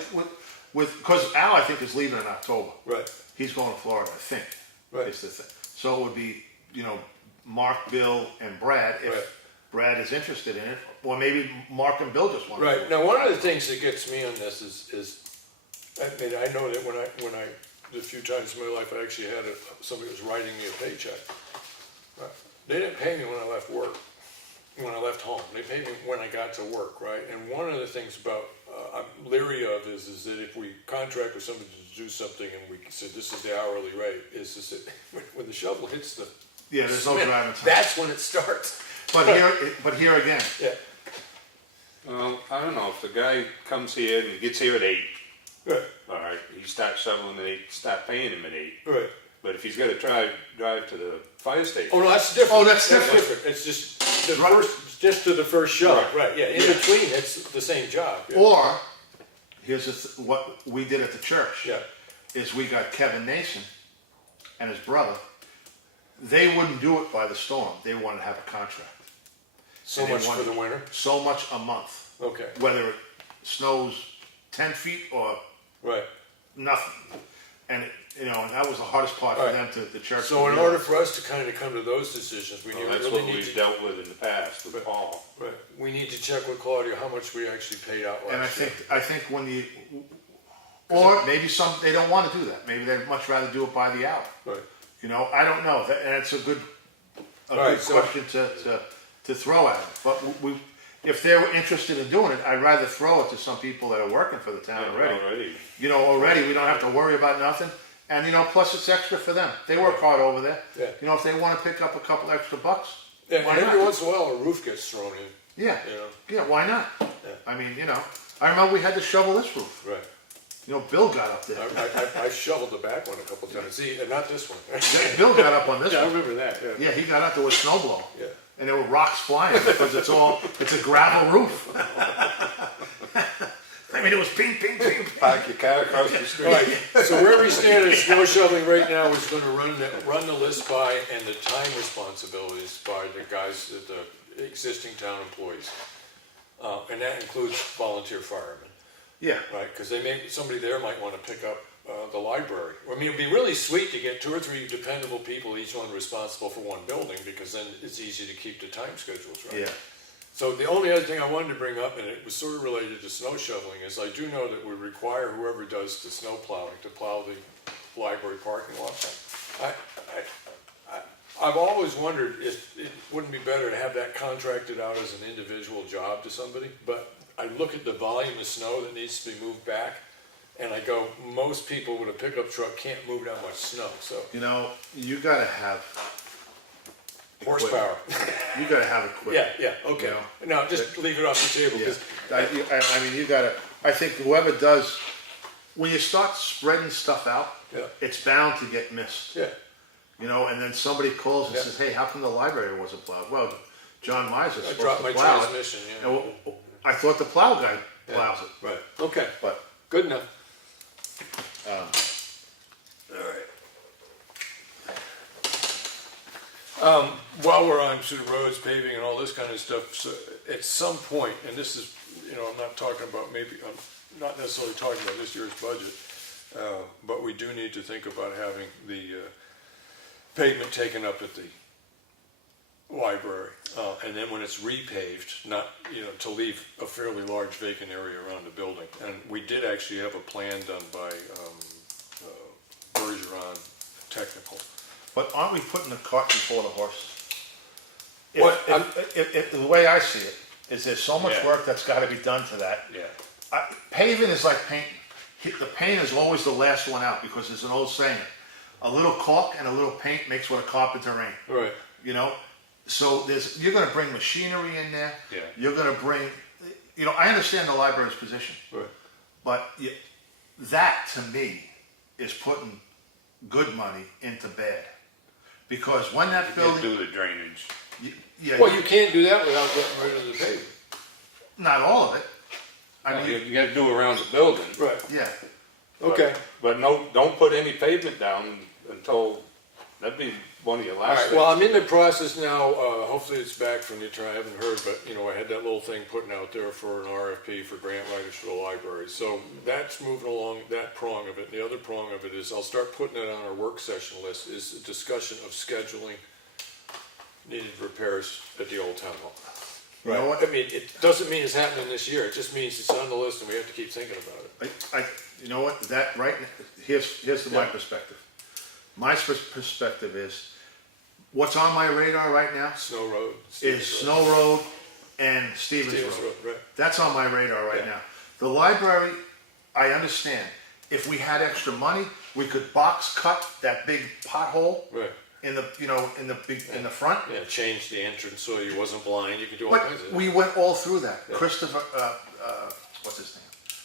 because Al, I think, is leaving in October. right, He's going to Florida, I think. Right. Is the thing. So it would be, Mark, Bill, and Brad, Right. if Brad is interested in it, or maybe Mark and Bill just want to. right. Now, one of the things that gets me on this is, I mean, I know that when I, the few times in my life I actually had somebody was writing me a paycheck. Right. They didn't pay me when I left work, when I left home. They paid me when I got to work, right? And one of the things about, I'm leery of is that if we contract with somebody to do something and we said this is the hourly rate, is just that when the shovel hits the Yeah, there's no cement, driving time. that's when it starts. But here again, Yeah, Well, I don't know, if the guy comes here and he gets here at 8, Right, all right, you start shoveling at 8, start paying him at 8. right. But if he's gotta drive to the fire station. Oh, no, that's different. Oh, that's different. It's just the Right. first, just to the first shove, Right. right, yeah, in between, it's the same job. Yeah. Or, here's what we did at the church. Yeah, Is we got Kevin Nason and his brother. They wouldn't do it by the storm. They wanted to have a contract. so And they much for wanted the winter, So much a month. okay, Whether it snows 10 feet or right. nothing. And, and that was the hardest part for Right. them to the church. So to in do. order for us to kind of come to those decisions, we Well, that's really what need we've to, dealt with in the past with Paul. right, we need to check with Claudia how much we actually paid out And last year. I think when you, or maybe they don't want to do that. Maybe they'd much rather do it by the hour. Right, I don't know. And it's a good Right, good so- question to throw at them. But if they're interested in doing it, I'd rather throw it to some people that are working for the town already. Already we don't have to worry about nothing. And plus it's extra for them. They work hard over there. Yeah. If they want to pick up a couple extra bucks, yeah, why and every not? once in a while, a roof gets thrown in, Yeah. you know, Yeah, why not? Yeah. I mean, I remember we had to shovel this roof. right. Bill got up there. I shoveled the back one a couple times, see, and not this one. Bill got up on this Yeah, I one. remember that, yeah. Yeah, he got up there with snowblower. Yeah. And there were rocks flying because it's a gravel roof. I mean, it was ping, ping, ping, ping. Park your car across the street. Right, so where we stand in snow shoveling right now is gonna run the list by and the time responsibilities by the guys, the existing town employees. And that includes volunteer firemen, Yeah, right, cause somebody there might wanna pick up, the library. I mean, it'd be really sweet to get 2 or 3 dependable people, each one responsible for one building, because then it's easy to keep the time schedules right. yeah. So the only other thing I wanted to bring up, and it was sort of related to snow shoveling, is I do know that we require whoever does the snow plowing to plow the library parking lot. I've always wondered if it wouldn't be better to have that contracted out as an individual job to somebody, but I look at the volume of snow that needs to be moved back, and I go, most people with a pickup truck can't move that much snow, so You gotta have horsepower. You gotta have equipment. Yeah, okay. Now, just leave it off the table, Yeah. because I mean, you gotta. I think whoever does, when you start spreading stuff out, Yeah. it's bound to get missed. yeah. And then somebody calls and Yeah. says, "Hey, how come the library wasn't plowed?" Well, John Miser's I supposed dropped to my plow it. transmission, yeah. And I thought the plow guy plows it, Right, okay, but good enough. um, All right. While we're on sort of roads, paving and all this kind of stuff, so at some point, and this is, I'm not talking about I'm not necessarily talking about this year's budget, but we do need to think about having the pavement taken up at the library, and then when it's repaved, not, to leave a fairly large vacant area around the building. And we did actually have a plan done by Bergeron Technical. but aren't we putting the cart before the horse? What? The way I see it is, there's so much Yeah. work that's got to be done to that. Yeah. Paving is like paint. The paint is always the last one out, because there's an old saying: a little caulk and a little paint makes what a carpenter ain't. Right. So you're going to bring machinery in there. Yeah. You're going to bring, I understand the library's position, Right. but that to me is putting good money into bad, because when that You building, do the drainage. Well, you can't do that without getting rid of the pavement. not all of it. I mean, You gotta do around the building. Right. yeah. Okay. But no, don't put any pavement down until, that'd be one of your All last right, things. well, I'm in the process now, hopefully it's back from the attorney, I haven't heard, but, I had that little thing putting out there for an RFP for grant writers for the library. So that's moving along, that prong of it. The other prong of it is, I'll start putting it on our work session list, is a discussion of scheduling needed repairs at the old town hall. You know what? I mean, it doesn't mean it's happening this year, it just means it's on the list and we have to keep thinking about it. You know what? That right. Here's my Yeah. perspective. My perspective is, what's on my radar right now Snow Road. is Snow Road and Stevens Stevens Road. Road, right. That's on my radar right Yeah. now. The library, I understand. If we had extra money, we could box cut that big pothole Right. in the, you know, in the big, in the front. Yeah, change the entrance so you wasn't blind, you could do all kinds But of. we went all through that. Yeah. Christopher, what's his name?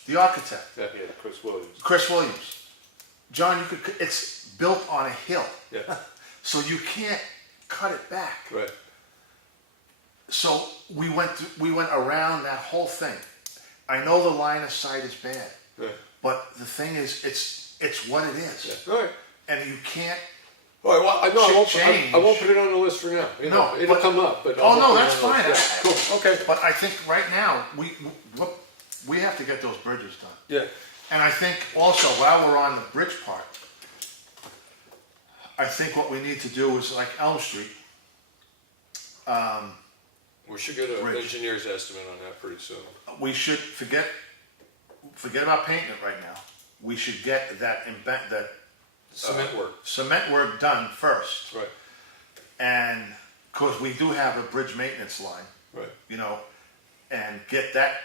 The architect, Yeah, Yeah, Chris Williams. Chris Williams. John, you could, it's built on a hill, yeah, so you can't cut it back. right, So we went around that whole thing. I know the line of sight is bad, right, but the thing is, it's what it is, yeah, all right. and you can't. All right, well, I won't Change. put it on the list for now, you know, No, it'll but- come up, but. I Oh won't no, put it that's on the fine. list. Yeah, cool, okay, But I think right now we have to get those bridges done. yeah, And I think also while we're on the bridge part, I think what we need to do is like Elm Street. we should get an Bridge. engineer's estimate on that pretty soon. We should forget about painting it right now. We should get that Cement work, cement work done first. right, And because we do have a bridge maintenance line, right. you know, and get that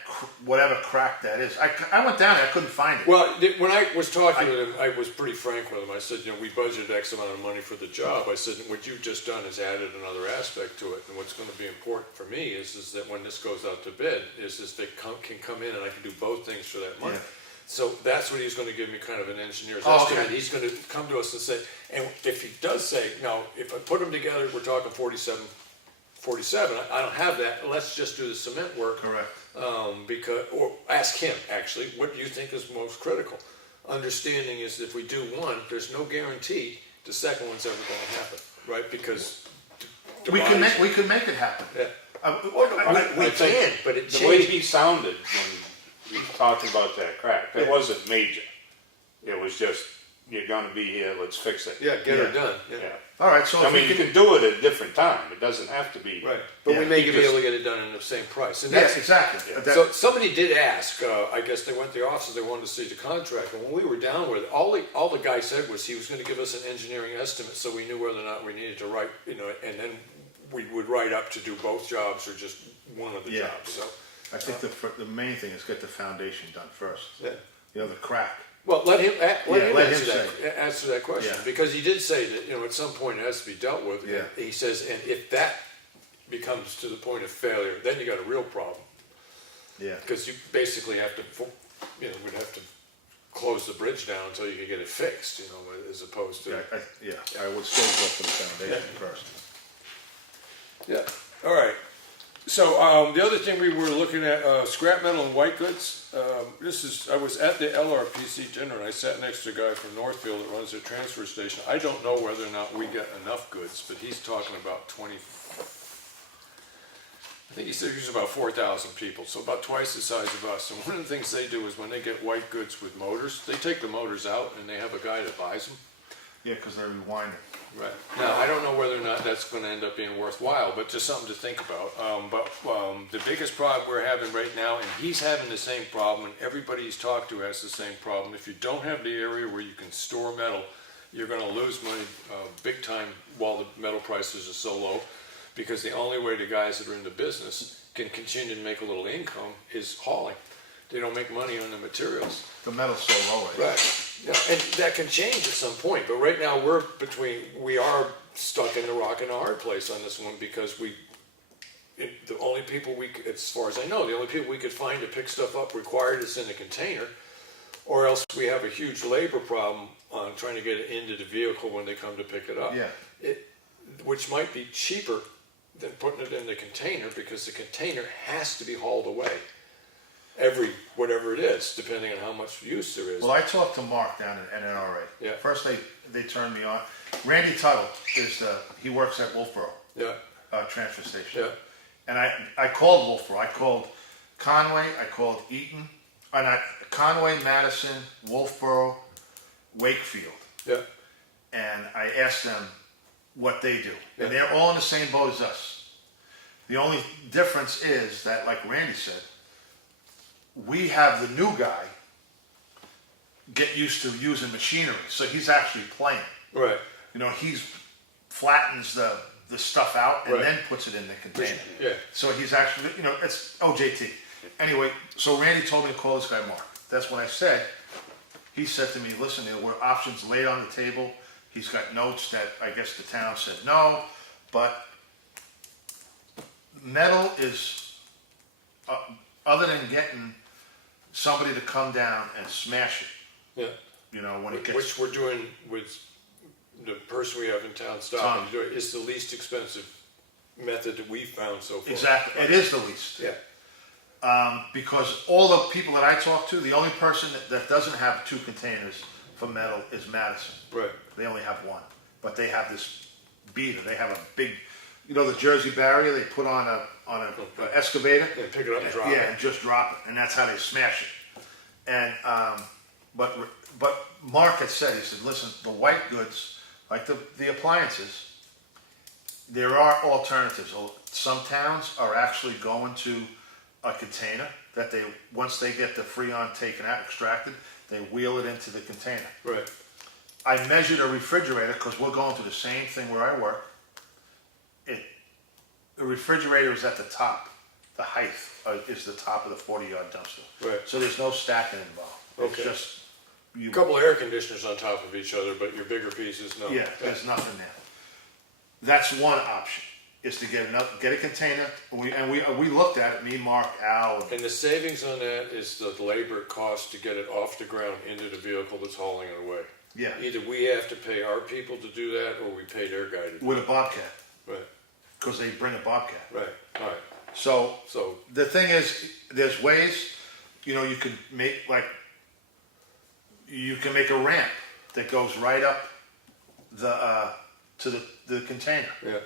whatever crack that is. I went down there, I couldn't find it. Well, when I was talking with him, I was pretty frank with him. I said, you know, we budgeted X amount of money for the job. I said, what you've just done is added another aspect to it. And what's going to be important for me is that when this goes out to bid, is they can come in and I can do both things for that money. Yeah. So that's what he's going to give me, kind of an engineer's Oh, estimate. okay. He's going to come to us and say, and if he does say, no, if I put them together, we're talking 47. I don't have that. Let's just do the cement work. Correct. Or ask him, actually, what do you think is most critical? Understanding is if we do one, there's no guarantee the second one's ever going to happen, right? Because We can make it happen. Yeah. I We think- can, but it The way changes. he sounded when he talked about that crack, it wasn't major. It was just, you're gonna be here, let's fix it. Yeah, get her Yeah. done. Yeah. All right, so I if we mean, you can, can do it at a different time, it doesn't have to be. Right, but we Yeah. may You be just- able to get it done in the same price. And yes, that's, exactly. Yeah. That- so somebody did ask, I guess they went to the offices, they wanted to see the contract, and when we were down with it, all the guy said was he was gonna give us an engineering estimate so we knew whether or not we needed to write, you know, and then we would write up to do both jobs or just one of the Yeah. jobs, so. I think the main thing is get the foundation done first. Yeah. You know, the crack. Well, let him let answer him answer that question, Yeah. because he did say that, you know, at some point it has to be dealt with. And Yeah. he says, and if that becomes to the point of failure, then you got a real problem, Yeah. because you basically have to, you know, would have to close the bridge down until you can get it fixed, you know, as opposed to. I would still go for the foundation first. Yeah, all right. So, the other thing we were looking at, scrap metal and white goods. I was at the LRPC dinner and I sat next to a guy from Northfield that runs a transfer station. I don't know whether or not we get enough goods, but he's talking about 20, I think he said he's about 4,000 people, so about twice the size of us. And one of the things they do is when they get white goods with motors, they take the motors out and they have a guy that buys them. Yeah, because they're rewinding. Right. Now, I don't know whether or not that's going to end up being worthwhile, but just something to think about. The biggest problem we're having right now, and he's having the same problem, and everybody he's talked to has the same problem. If you don't have the area where you can store metal, you're going to lose money big time while the metal prices are so low, because the only way the guys that are in the business can continue to make a little income is hauling. They don't make money on the materials. The metal's so low right now. Right. Yeah, and that can change at some point, but right now we are stuck in the rock and a hard place on this one, because the only people as far as I know, the only people we could find to pick stuff up required is in a container, or else we have a huge labor problem on trying to get it into the vehicle when they come to pick it up. Yeah. Which might be cheaper than putting it in the container, because the container has to be hauled away. Whatever it is, depending on how much use there is. Well, I talked to Mark down at NNRA. Yeah. First they turned me on. Randy Tuttle he works at Wolfboro Yeah, transfer station. yeah, And I called Wolfboro. I called Conway. I called Eaton. Conway, Madison, Wolfboro, Wakefield. yeah. And I asked them what they do. And Yeah. they're all in the same boat as us. The only difference is that, like Randy said, we have the new guy get used to using machinery. So he's actually playing. Right. You know, he flattens the stuff out and Right. then puts it in the container. Yeah. So he's actually, you know, it's OJT. Anyway, so Randy told me to call this guy Mark. That's what I said. He said to me, listen, there were options laid on the table. He's got notes that I guess the town said no, but metal is, other than getting somebody to come down and smash it, Yeah, you know, when it gets. which we're doing with the person we have in town stopping to do it. It's the least expensive method that we've found so far. Exactly, it is the least. Yeah, Because all the people that I talk to, the only person that doesn't have 2 containers for metal is Madison. right, They only have 1, but they have this beater. They have a big, you know, the Jersey barrier they put on a excavator. yeah, pick it up and drop Yeah, it. and just drop it, and that's how they smash it. And but Mark had said, he said, listen, the white goods, like the appliances, there are alternatives. Some towns are actually going to a container that they, once they get the Freon taken out, extracted, they wheel it into the container. Right, I measured a refrigerator because we're going through the same thing where I work. The refrigerator is at the top. The height is the top of the 40-yard dumpster. right. So there's no stacking involved. Okay. It's just you. A couple of air conditioners on top of each other, but your bigger pieces, no. Yeah, there's nothing there. That's one option, is to get a container. We looked at it. Me, Mark, Al. And the savings on that is the labor it costs to get it off the ground into the vehicle that's hauling it away. Yeah, Either we have to pay our people to do that, or we pay their guy to do with it. a Bobcat, Right, because they bring a Bobcat. right, all right. So So, the thing is, there's ways, you know, you can make a ramp that goes right up to the container. yeah,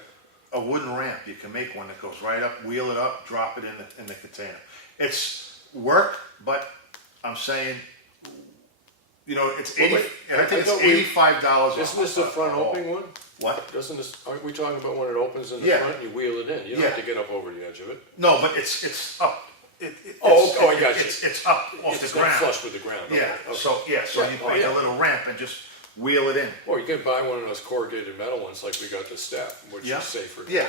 A wooden ramp, you can make one that goes right up, wheel it up, drop it in the container. It's work, but I'm saying, you know, it's Well, 80. wait, I think I it's thought we- $85. isn't this the front opening one? What? Doesn't this, aren't we talking about when it opens in the Yeah. front and you wheel it in? You don't have Yeah. to get up over the edge of it. No, but it's up. Oh, I got you. It's up off the It's not ground. flush with the ground. Yeah. Okay. So Yeah. you Oh, make yeah. a little ramp and just wheel it in. Or you could buy one of those corrugated metal ones like we got the step, which Yeah. is safer. Yeah.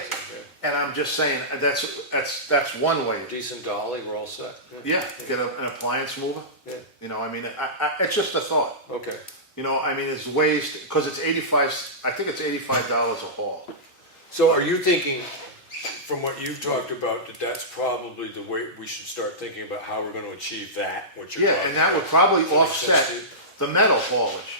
And I'm just saying that's one way. Decent dolly, we're all set. Yeah, get an appliance mover. Yeah. You know, I mean, it's just a thought. Okay. You know, I mean, there's ways because it's I think it's $85 a haul. So are you thinking, from what you've talked about, that that's probably the way we should start thinking about how we're going to achieve that? What you're Yeah, talking and that would about? probably Does that make sense offset to you? the metal haulage.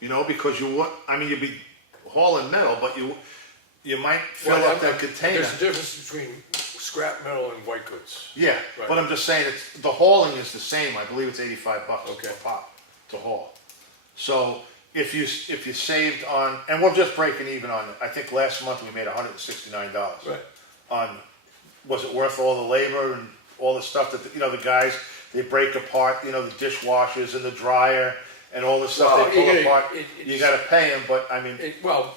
You know, because you'd be hauling metal, but you might fill Well, up that container. There's a difference between scrap metal and white goods. Yeah, Right. but I'm just saying the hauling is the same. I believe it's $85 Okay. a pop to haul. So if you saved on, and we're just breaking even on. I think last month we made $169. Right. On, was it worth all the labor and all the stuff that the guys they break apart? You know, the dishwashers and the dryer and all the stuff Well, they pull you gotta- apart. it's- You got to pay them, but I mean, Well,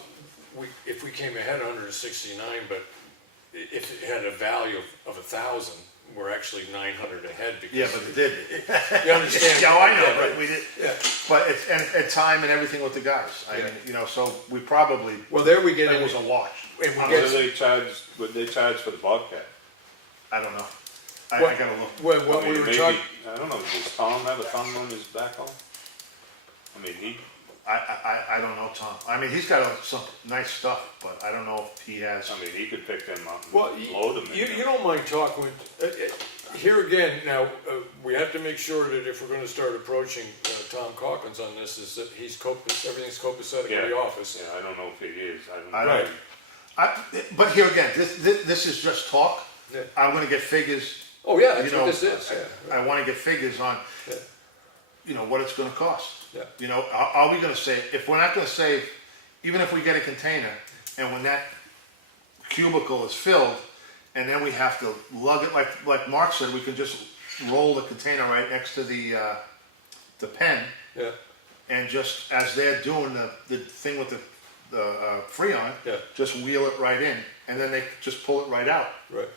if we came ahead 169, but if it had a value of 1,000, we're actually 900 ahead because. yeah, but it did. You understand? Yeah, I know, Yeah, but right. we did. Yeah. But it's and time and everything with the guys. I Yeah. mean, you know, so we probably Well, there we get it in. was a wash. And we What get, do they charge? What they charge for the Bobcat? I don't know. I What- gotta look. well, what I we mean, were maybe, talking. I don't know. Does Tom have a thumb on his backhoe? I mean, I don't know, Tom. I mean, he's got some nice stuff, but I don't know if he has. he could pick them up and Well, load them. you don't mind talking with, here again, now, we have to make sure that if we're gonna start approaching Tom Calkins on this, is that everything's copacetic in the office. Yeah, I don't know if he is. I don't I know. don't- But here again, this is just talk. Yeah. I'm gonna get figures. Oh, yeah, that's You what know, this is, yeah. I want to get figures on, Yeah. you know, what it's gonna cost. Yeah. You know, are we gonna save? If we're not gonna save, even if we get a container, and when that cubicle is filled, and then we have to lug it, like Mark said, we can just roll the container right next to the pen, Yeah, and just as they're doing the thing with the Freon, Yeah. just wheel it right in, and then they just pull it right out. right.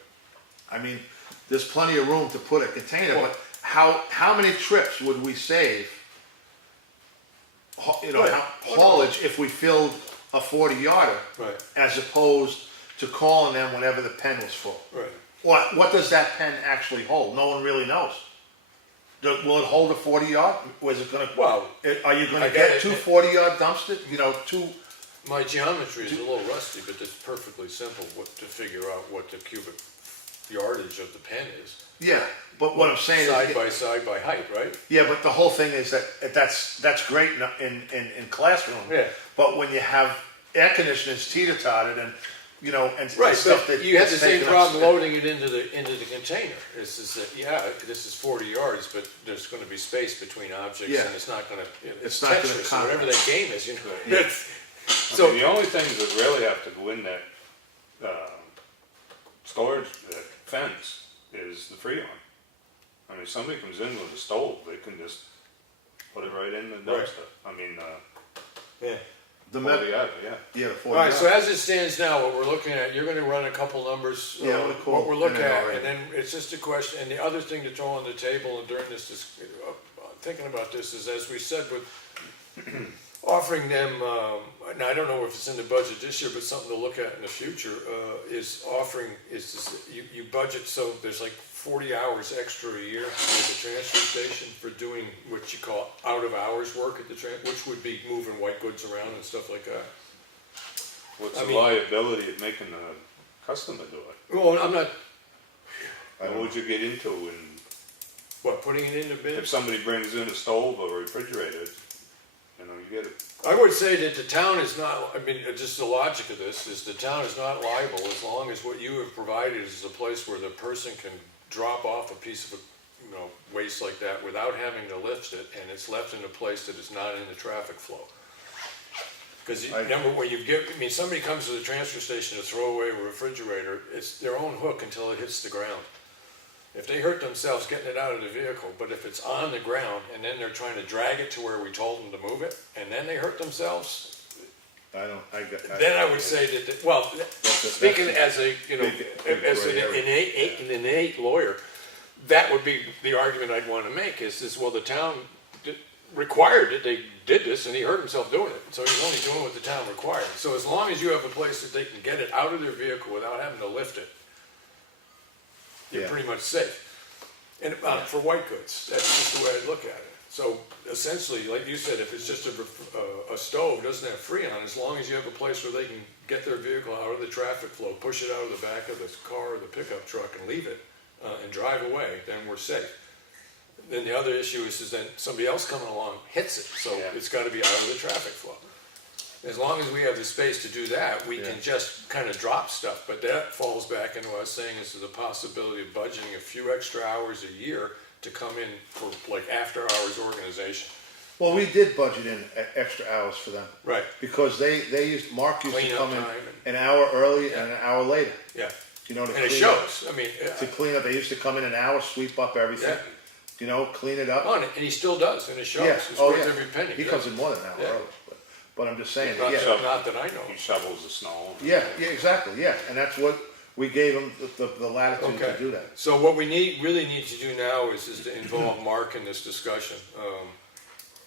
I mean, there's plenty of room to put a container, but how many trips would we save? You know, Right. haulage if we filled a 40-yarder, Right. as opposed to calling them whenever the pen was full. Right. What does that pen actually hold? No one really knows. Will it hold a 40-yard? Was it gonna? Well, Are you gonna I got get it. two 40-yard dumpsters? You know, two. my geometry is a little rusty, but it's perfectly simple to figure out what the cubic yardage of the pen is. Yeah, but what I'm saying is, Side by height, right? yeah, but the whole thing is that that's great in classroom. Yeah. But when you have air conditioners teeter-totted and you know and Right, stuff but that you have the that's same taking up problem space. loading it into the container. This is, this is 40 yards, but there's gonna be space between objects Yeah. and it's not gonna, it's It's not gonna Tetris or whatever count. that game is, you know? Yeah. So, I mean, the only things that really have to go in that, storage, that fence, is the Freon. I mean, if somebody comes in with a stove, they can just put it right in the Right. dumpster. I mean, yeah. The 40 med- yard, yeah. yeah, the 40 All right, yard. so as it stands now, what we're looking at, you're gonna run a couple numbers, Yeah, we're cool. what we're looking In and at, out, and then it's just a question, and the other thing to throw on the table during this, thinking about this, is as we said with offering them, now I don't know if it's in the budget this year, but something to look at in the future, is offering, you budget, so there's like 40 hours extra a year at the transfer station for doing what you call out-of-hours work at the which would be moving white goods around and stuff like that. What's I the mean- liability of making the customer do it? Well, I'm not, What would you get into when, putting it in the bin? if somebody brings in a stove or a refrigerator, you know, you get it. I would say that the town is not, I mean, just the logic of this is the town is not liable as long as what you have provided is a place where the person can drop off a piece of, waste like that without having to lift it, and it's left in a place that is not in the traffic flow. Because remember, when somebody comes to the transfer station to throw away a refrigerator, it's their own hook until it hits the ground. If they hurt themselves getting it out of the vehicle, but if it's on the ground and then they're trying to drag it to where we told them to move it, and then they hurt themselves, then I would say that, well, speaking as a, as an innate lawyer, that would be the argument I'd want to make is, well, the town required it, they did this, and he hurt himself doing it, so he's only doing what the town required. So as long as you have a place that they can get it out of their vehicle without having to lift it, you're Yeah. pretty much safe. And for white goods, that's just the way I look at it. So essentially, like you said, if it's just a stove, doesn't have Freon, as long as you have a place where they can get their vehicle out of the traffic flow, push it out of the back of the car or the pickup truck and leave it, and drive away, then we're safe. Then the other issue is then somebody else coming along hits it, so Yeah. it's gotta be out of the traffic flow. As long as we have the space to do that, we Yeah. can just kind of drop stuff, but that falls back into what I was saying is the possibility of budgeting a few extra hours a year to come in for like after-hours organization. Well, we did budget in extra hours for them. Right. Because Mark used to Clean up come in time an hour early Yeah. and an hour later. Yeah, You know, to and it clean up. shows, I mean, To clean up, they used to come in an hour, sweep up everything. Yeah. You know, clean it up. on it, and he still does, and it shows, Yeah. it's Oh, worth yeah. every penny. He comes in more than an hour Yeah. early. But I'm just saying. Not, Yeah. not that I know He of. shovels the snow. Yeah. Yeah. Exactly. Yeah. And that's what we gave him the latitude Okay. to do that. So what we really need to do now is to involve Mark in this discussion.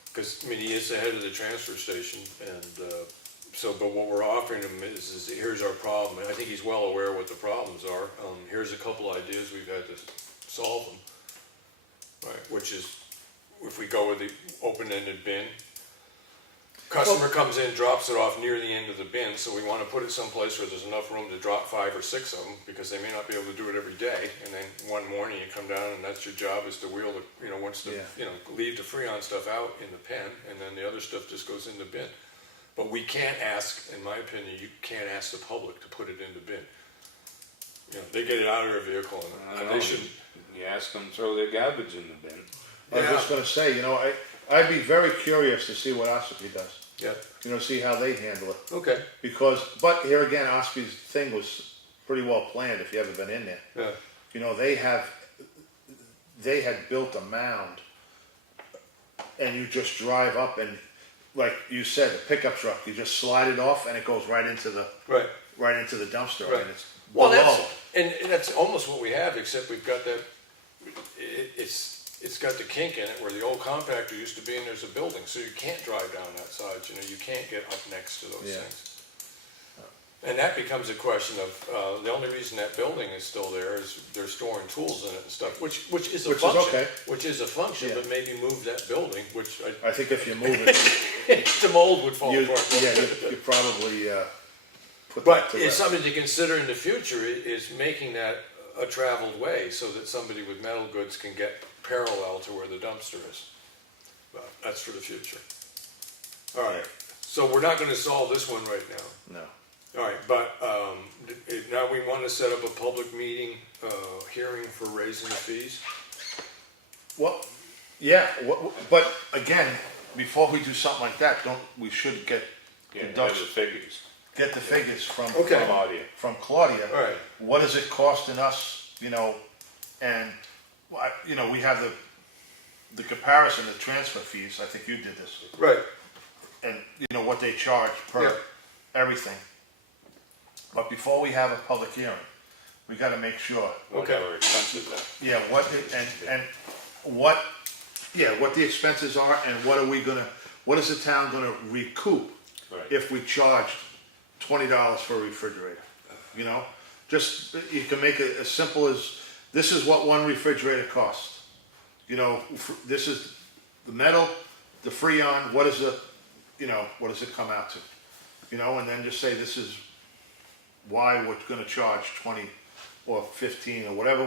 Because, I mean, he is the head of the transfer station, and but what we're offering him is here's our problem. And I think he's well aware what the problems are. Here's a couple ideas we've had to solve them. Right, which is, if we go with the open-ended bin, customer comes in, drops it off near the end of the bin, so we want to put it someplace where there's enough room to drop 5 or 6 of them, because they may not be able to do it every day, and then one morning you come down and that's your job, is to wheel the, Yeah. leave the Freon stuff out in the pen, and then the other stuff just goes in the bin. But we can't ask, in my opinion, you can't ask the public to put it in the bin. They get it out of their vehicle, and they shouldn't. You ask them to throw their garbage in the bin. I was just going to say, I'd be very curious to see what Espie does. Yeah, See how they handle it. okay, But here again, Espie's thing was pretty well planned. If you ever been in there, yeah, they had built a mound, and you just drive up and, like you said, the pickup truck, you just slide it off and it goes right into the right. dumpster. Right. And it's Well, below. that's almost what we have, except we've got that, it's got the kink in it where the old compactor used to be, and there's a building, so you can't drive down that side, you can't get up next to those Yeah. things. And that becomes a question of, the only reason that building is still there is they're storing tools in it and stuff, which is a Which is function. okay. Which is a function, Yeah. but maybe move that building, which I think if you move it, the mold would fall you, apart. yeah, you probably, put that But to it's rest. something to consider in the future, is making that a traveled way so that somebody with metal goods can get parallel to where the dumpster is. But that's for the future. All right, so we're not gonna solve this one right now. No. All right, but now we want to set up a public meeting, hearing for raising the fees? Well, yeah, but again, before we do something like that, we should get Yeah, the have the figures. figures from Okay. Claudia. from Claudia. All right. What is it costing us, and, we have the comparison, the transfer fees, I think you did this, Right. and, what they charge per Yeah. everything. But before we have a public hearing, we gotta make sure, Okay. Whatever expenses are. yeah, what the expenses are, and what is the town gonna recoup Right. if we charged $20 for a refrigerator? Just, you can make it as simple as, this is what one refrigerator costs. This is the metal, the Freon, what does it come out to? And then just say, this is why we're gonna charge 20 or 15 or whatever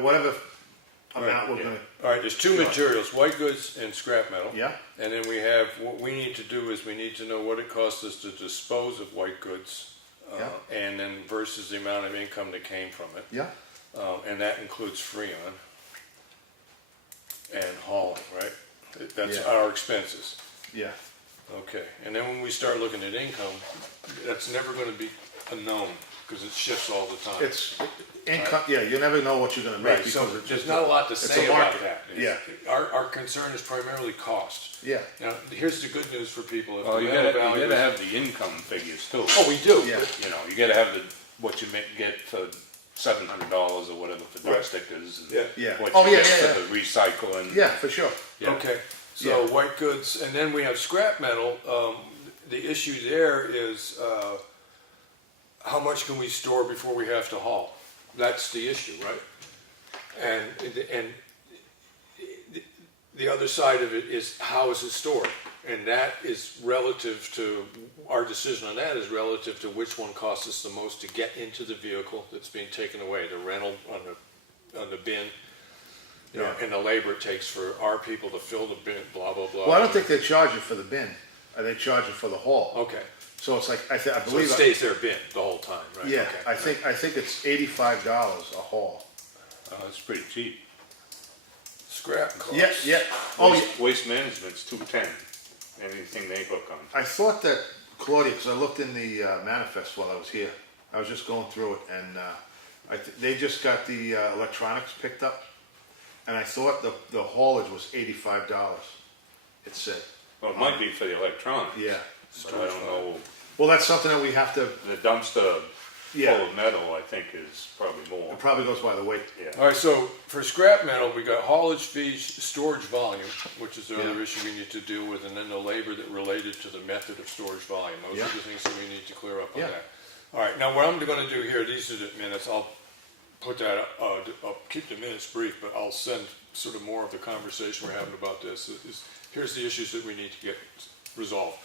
amount we're Yeah. gonna, All right, there's two materials, white goods and scrap metal. yeah? And then we have, what we need to do is we need to know what it costs us to dispose of white goods. Yeah. And then versus the amount of income that came from it. Yeah, And that includes Freon and hauling, right? That's Yeah. our expenses. yeah, Okay, and then when we start looking at income, that's never gonna be a known, because it shifts all the time. it's income, yeah, you never know what you're gonna make Right, so because it's there's just. not a lot to it's a say about market. that. Yeah. Our concern is primarily cost. Yeah, Now, here's the good news for people. If Well, the you metal gotta value is- have the income figures too. Oh, we do. Yeah. You gotta have what you get for $700 or whatever for Right. dump stickers. And Yeah. Yeah. What Oh, you yeah, get yeah, for the recycling. yeah, for sure. Yeah. Okay, so Yeah. white goods, and then we have scrap metal. The issue there is, how much can we store before we have to haul? That's the issue, right? And the other side of it is, how is it stored? And that is relative to, our decision on that is relative to which one costs us the most to get into the vehicle that's being taken away, the rental on the bin, Yeah. and the labor it takes for our people to fill the bin, blah, blah, blah. Well, I don't think they charge you for the bin, they charge you for the haul. Okay, So it's like, I so it believe, stays there bin the whole time, right? yeah, Okay. I think it's $85 a haul. Oh, that's pretty cheap. Scrap costs. Yeah, yeah, oh, yeah. Waste management's $210. Anything they hook on. I thought that Claudia, because I looked in the manifest while I was here, I was just going through it, and they just got the electronics picked up, and I thought the haulage was $85. It said, Well, it might be for the electronics. yeah. But I don't know. Well, that's something that we have to. The dumpster Yeah. full of metal, I think, is probably more. It probably goes by the weight. Yeah. All right, so for scrap metal, we got haulage fees, storage volume, which is the other Yeah. issue we need to deal with, and then the labor that related to the method of storage volume. Those Yeah. are the things that we need to clear up on Yeah. that. All right, now what I'm gonna do here, these are the minutes, I'll put that, I'll keep the minutes brief, but I'll send sort of more of the conversation we're having about this. Here's the issues that we need to get resolved.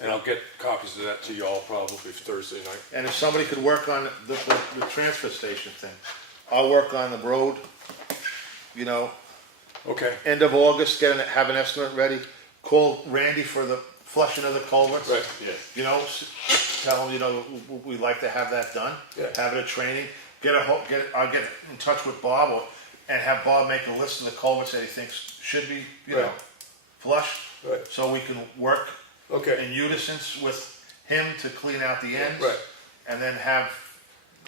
And I'll get copies of that to y'all probably Thursday night. And if somebody could work on the transfer station thing, I'll work on the road, Okay, end of August, have an estimate ready, call Randy for the flushing of the culverts. right, Yeah. Tell him, we'd like to have that done, Yeah. have it a training, I'll get in touch with Bob, and have Bob make a list of the culverts that he thinks should be, Right. flushed, Right. so we can work okay, in unison with him to clean out the ends. right. And then have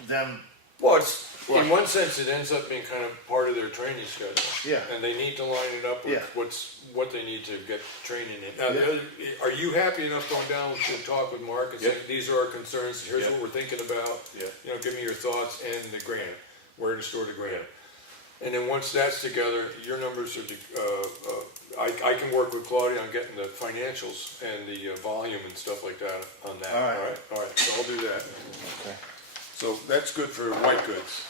them, Well, it's, in Right. one sense, it ends up being kind of part of their training schedule. Yeah. And they need to line it up with Yeah. what they need to get training in. Now, Yeah. are you happy enough going down to talk with Mark and saying, Yeah. these are our concerns, here's Yeah. what we're thinking about? Yeah. Give me your thoughts and the grant, where to store the grant. And then once that's together, your numbers are, I can work with Claudia on getting the financials and the volume and stuff like that on that. All right. All right, so I'll do that. Okay. So that's good for white goods.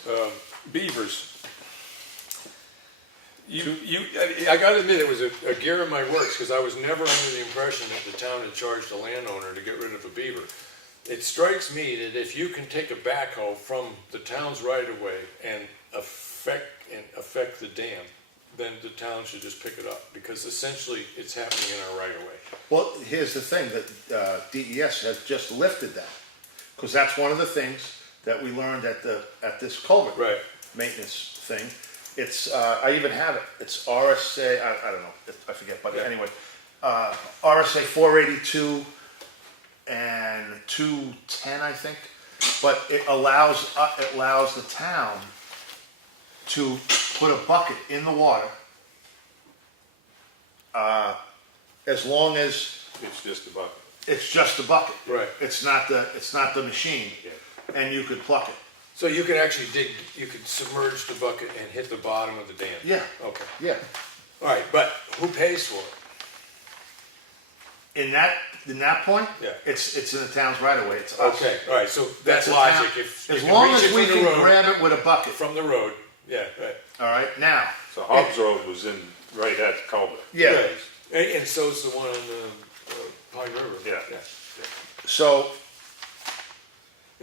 Beavers. I gotta admit, it was a gear in my works, because I was never under the impression that the town had charged a landowner to get rid of a beaver. It strikes me that if you can take a backhoe from the town's right of way and affect the dam, then the town should just pick it up, because essentially it's happening in our right of way. Well, here's the thing, that DES has just lifted that, because that's one of the things that we learned at this culvert Right. maintenance thing. It's, I even have it, it's RSA, I don't know, I forget, but Yeah. anyway, RSA 482 and 210, I think, but it allows the town to put a bucket in the water, as long as It's just a bucket. it's just a bucket. Right. It's not the machine, Yeah. and you could pluck it. So you could actually you could submerge the bucket and hit the bottom of the dam? Yeah. Okay. Yeah. All right, but who pays for it? In that point, Yeah. it's in the town's right of way. It's us. Okay, all right, so that's the logic. town. If you As can long reach as it we from the can road- grab it with a bucket. From the road, yeah, right. All right. Now. So Hobbs Road was right at the culvert. Yeah. Right. And so's the one on the Pine River. Yeah. So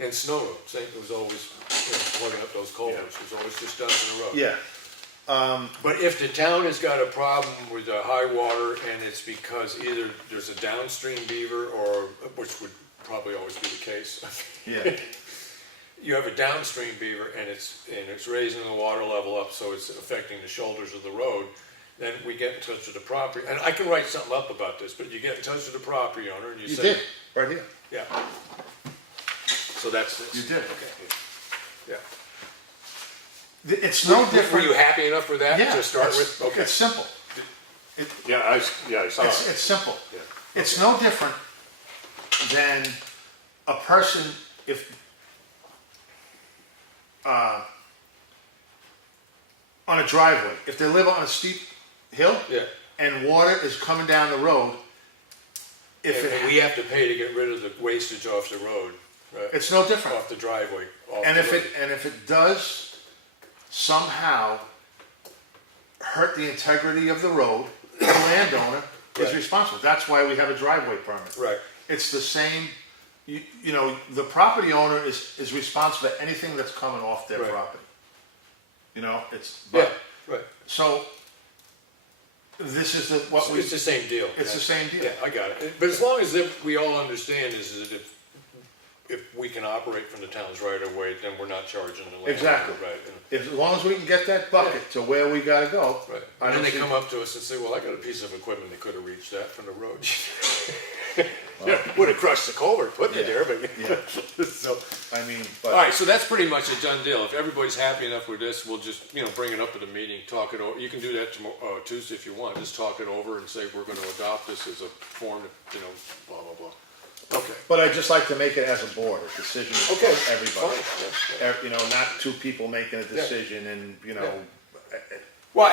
And Snow Road, it was always, plugging up those culverts, it was always just done in the road. yeah. But if the town has got a problem with the high water, and it's because either there's a downstream beaver, or, which would probably always be the case. Yeah. You have a downstream beaver, and it's raising the water level up, so it's affecting the shoulders of the road, then we get in touch with the property, and I can write something up about this, but you get in touch with the property owner, and you You say. did right here. Yeah. So that's this. You did. Okay. Yeah. It's no Were different. you happy enough with that Yeah. to start it's- with? Okay. It's simple. Yeah, I saw it. It's simple. Yeah. It's no different than a person if on a driveway, if they live on a steep hill Yeah. and water is coming down the road, And we have to pay to get rid of the wastage off the road, right? it's no different. Off the driveway. off And the if road. it does somehow hurt the integrity of the road, the landowner is Right. responsible. That's why we have a driveway permit. Right. It's the same, you know, the property owner is responsible for anything that's coming off their Right. property. You know, Yeah, right. so this is what we, It's the same deal. it's the same deal. Yeah, I got it. But as long as we all understand is that if we can operate from the town's right of way, then we're not charging the landowner. Exactly. Right. As long as we can get that bucket to where we gotta go. Right. I And then don't they see- come up to us and say, well, I got a piece of equipment that could have reached that from the road. Would have crushed the culvert, putting it there, but. Yeah. So, I mean, all but, right, so that's pretty much a done deal. If everybody's happy enough with this, we'll just, bring it up at a meeting, talk it over. You can do that tomorrow, Tuesday if you want. Just talk it over and say, we're gonna adopt this as a form, blah, blah, blah. Okay. but I'd just like to make it as a board, a decision Okay. for everybody. Fine, yeah, yeah. You know, not two people making a decision and, Well,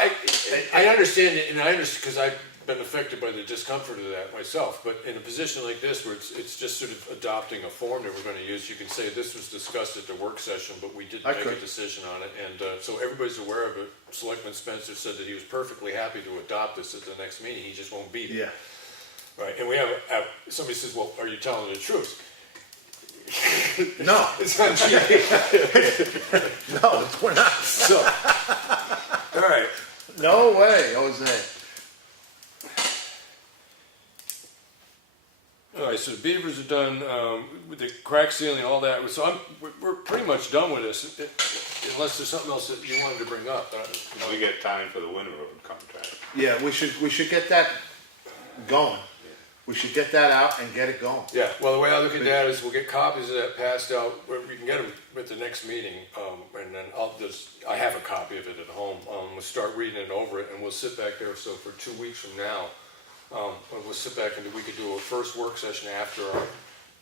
I understand it, and I understand, because I've been affected by the discomfort of that myself, but in a position like this, where it's just sort of adopting a form that we're gonna use, you can say, this was discussed at the work session, but we didn't I make a could. decision on it, and, so everybody's aware of it. Selectman Spencer said that he was perfectly happy to adopt this at the next meeting, he just won't be there. yeah. Right, and we have, somebody says, well, are you telling the truth? No, It's on TV. no, we're not. So, all right. No way, Jose. All right, so the beavers are done, with the crack sealing, all that, so we're pretty much done with this, unless there's something else that you wanted to bring up. We get time for the Winter Road contract. Yeah, we should get that going. We should get that out and get it going. Yeah, well, the way I look at that is we'll get copies of that passed out, we can get them at the next meeting, and then I have a copy of it at home. We'll start reading it over it, and we'll sit back there, so for 2 weeks from now, we'll sit back and we could do a first work session after our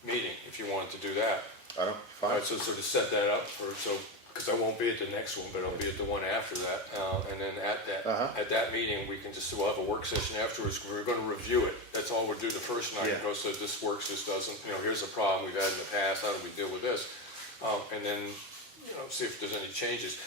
meeting, if you wanted to do that. I don't, All fine. right, so sort of set that up so because I won't be at the next one, but I'll be at the one after that. And then at that meeting, we'll have a work session afterwards. We're gonna review it. That's all we'll do the first night. Yeah. Go, so this works, this doesn't, here's a problem we've had in the past, how do we deal with this? And then, see if there's any changes.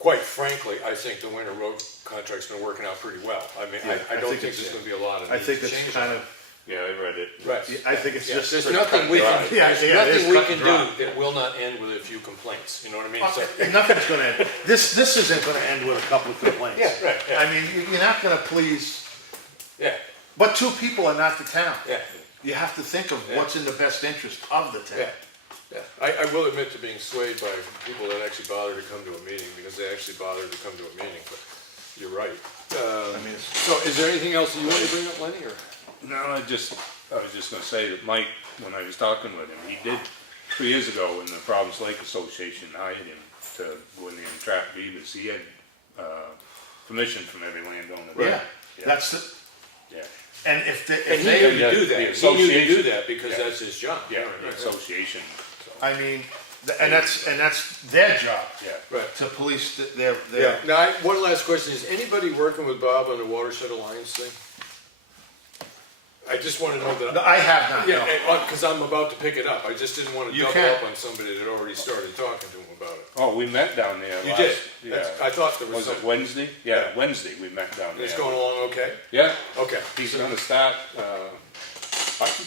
Quite frankly, I think the winter road contract's been working out pretty well. I mean, Yeah, I I don't think think it's- there's gonna be a lot of I need think to it's change kind it. of, Yeah, I read it. Right. I think it's Yeah, just. there's pretty nothing cut we and can, dry. Yeah, there's yeah, it is nothing we cut can and dry. do that will not end with a few complaints, you know what I mean? So, And nothing's gonna end, this isn't gonna end with a couple of complaints. Yeah, right, yeah. I mean, you're not gonna please, yeah, but two people are not the town. yeah, You have to think of Yeah. what's in the best interest of the yeah, town. yeah. I will admit to being swayed by people that actually bother to come to a meeting, because they actually bother to come to a meeting, but you're right. I mean, it's- So is there anything else that you want to bring up, Lenny, or? No, I was just gonna say that Mike, when I was talking with him, he did, 2 years ago, when the Providence Lake Association hired him to go in there and trap beavers, he had, permission from every landowner. yeah, that's the, Yeah, and if And if he they, knew to the do that, he knew to do association. that, because Yeah. that's his job. yeah, Right, the right, association, I mean, and that's their job, yeah. right. to police their, Yeah, now, one last question, is anybody working with Bob on the Watershed Alliance thing? I just wanna know No, that, I have not, no. yeah, cause I'm about to pick it up, I just didn't wanna You double can. up on somebody that already started talking to him about it. Oh, we met down there You last. did? Yeah. I thought there was Was it something, Wednesday? Yeah, Yeah. Wednesday we met down there. it's going along okay? Yeah, Okay. he's gonna start,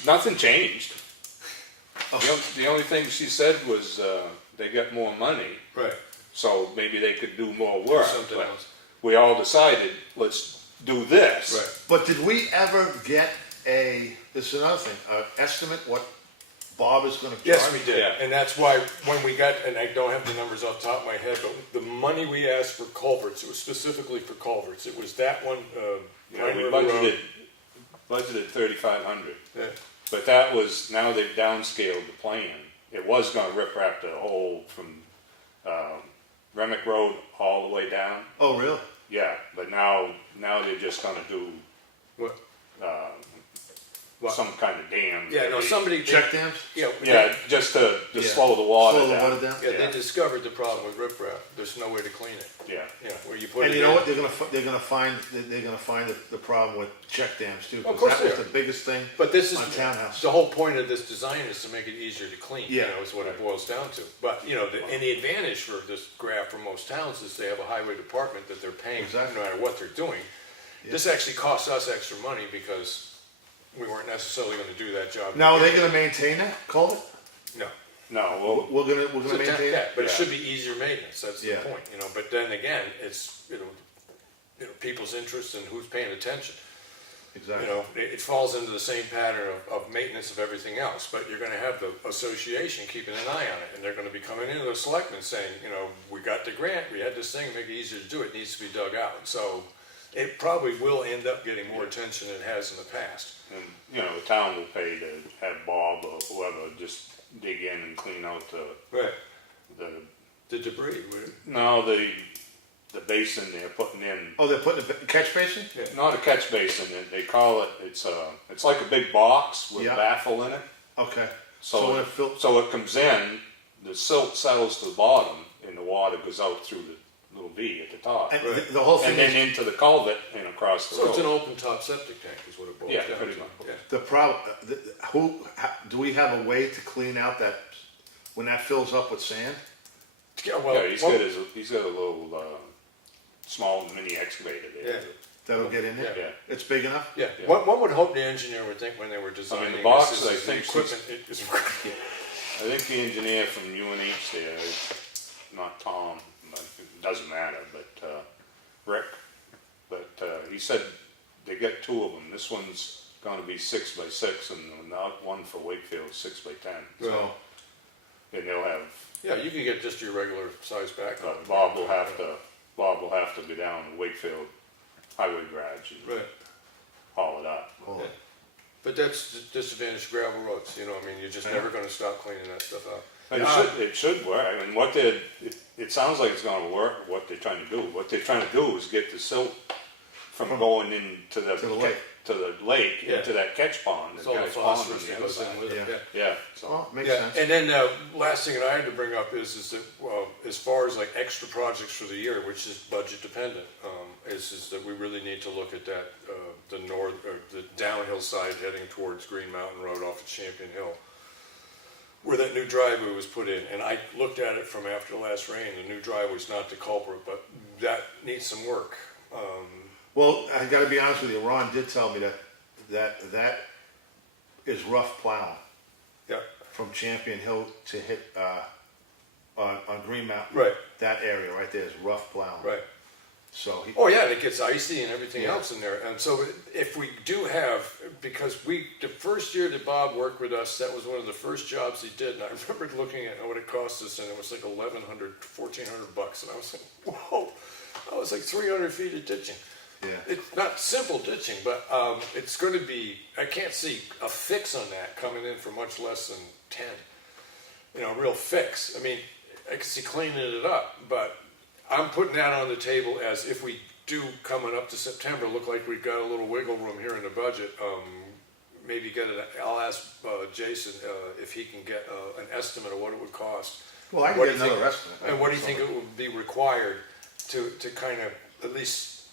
nothing changed. Oh. The only thing she said was, they got more money, Right, so maybe they could do more work. something but else, We all decided, let's do this. right. But did we ever get this is another thing, estimate what Bob is gonna charge? Yes, we did, Yeah. and that's why when we got, and I don't have the numbers off the top of my head, but the money we asked for culverts, it was specifically for culverts, it was that one, You know, Pine we River Road. budgeted 3,500, Yeah, but that was, now they've downscaled the plan. It was gonna rip wrap the whole from, Remick Road all the way down. Oh, really? Yeah, but now they're just gonna do, what, what? some kind of dam. Yeah, no, somebody. Check dams? Yeah, Yeah, just to Yeah. slow the water Slow the down. water down? Yeah, Yeah. they discovered the problem with riprap, there's no way to clean it, Yeah, yeah, where you put it And in. you know what, they're gonna find the problem with check dams too, Of because course that they was are. the biggest thing. But this is, On townhouse. the whole point of this design is to make it easier to clean, you Yeah. know, is what it boils down to. But, and the advantage for this graph for most towns is they have a highway department that they're paying, Exactly. no matter what they're doing. This actually costs us extra money because we weren't necessarily gonna do that job. Now, are they gonna maintain that culvert? No. no, We're gonna It's a maintain temp- it? yeah, but it Yeah. should be easier maintenance, that's the Yeah. point, but then again, it's, people's interest and who's paying attention. Exactly. It falls into the same pattern of maintenance of everything else, but you're gonna have the association keeping an eye on it, and they're gonna be coming into the selectmen saying, we got the grant, we had this thing, make it easier to do it, needs to be dug out, so it probably will end up getting more attention than it has in the past. and, the town will pay to have Bob or whoever just dig in and clean out Right. the, The debris, would it? no, the basin they're putting in. Oh, they're putting a catch basin? Not a catch basin, they call it, it's like a big box with a Yeah. baffle in it. Okay. So, when it fills, so it comes in, the silt settles to the bottom, and the water goes out through the little V at the top. and Right. the whole And thing then is, into the culvert and across the So it's an road. open top septic tank is what it boils Yeah, down to. pretty much. Yeah. the problem, do we have a way to clean out that, when that fills up with sand? Yeah, well, Yeah, he's got a little, small mini excavator there. Yeah. That'll get in there? Yeah. It's big enough? yeah, Yeah. one would hope the engineer would think when they were designing the box, this, I is the think equipment is I think the engineer from UNH there, not Tom, but it doesn't matter, but, Rick, but, he said they got two of them. This one's gonna be 6x6 and not one for Wakefield, 6x10. So, And they'll have, Yeah, you can get just your regular size backhoe. Bob will have to go down to Wakefield Highway Garage and Right, haul it up. hold on. but that's the disadvantage of gravel roads, you're just never gonna stop cleaning that stuff up. And it should work. I mean, it sounds like it's gonna work, what they're trying to do. What they're trying to do is get the silt from going into To the lake. to the lake, Yeah. into that catch pond. It's The all the guy's pond on phosphorus the that other goes in side. with it, Yeah. yeah. Yeah, so, Well, makes Yeah, sense. and then last thing that I had to bring up is that as far as like extra projects for the year, which is budget dependent, is that we really need to look at that the north or the downhill side heading towards Green Mountain Road off of Champion Hill, where that new driveway was put in. And I looked at it from after the last rain. The new driveway's not the culprit, but that needs some work. Well, I gotta be honest with you, Ron did tell me that is rough plowing Yeah, from Champion Hill to hit, on Green Mountain. Right. That area right there is rough plowing. right. So he, Oh yeah, and it gets icy and everything Yeah. else in there. And so if we do have, because the first year that Bob worked with us, that was one of the first jobs he did. And I remember looking at what it cost us, and it was like $1,400, and I was like, whoa, that was like 300 feet of ditching. yeah. It's not simple ditching, but it's going to be, I can't see a fix on that coming in for much less than 10. You know, a real fix. I mean, I can see cleaning it up, but I'm putting that on the table as if we do coming up to September, look like we've got a little wiggle room here in the budget. Maybe get it, I'll ask Jason if he can get an estimate of what it would cost. Well, I can What get do you another think- estimate. And what do you think it would be required to kind of, at least,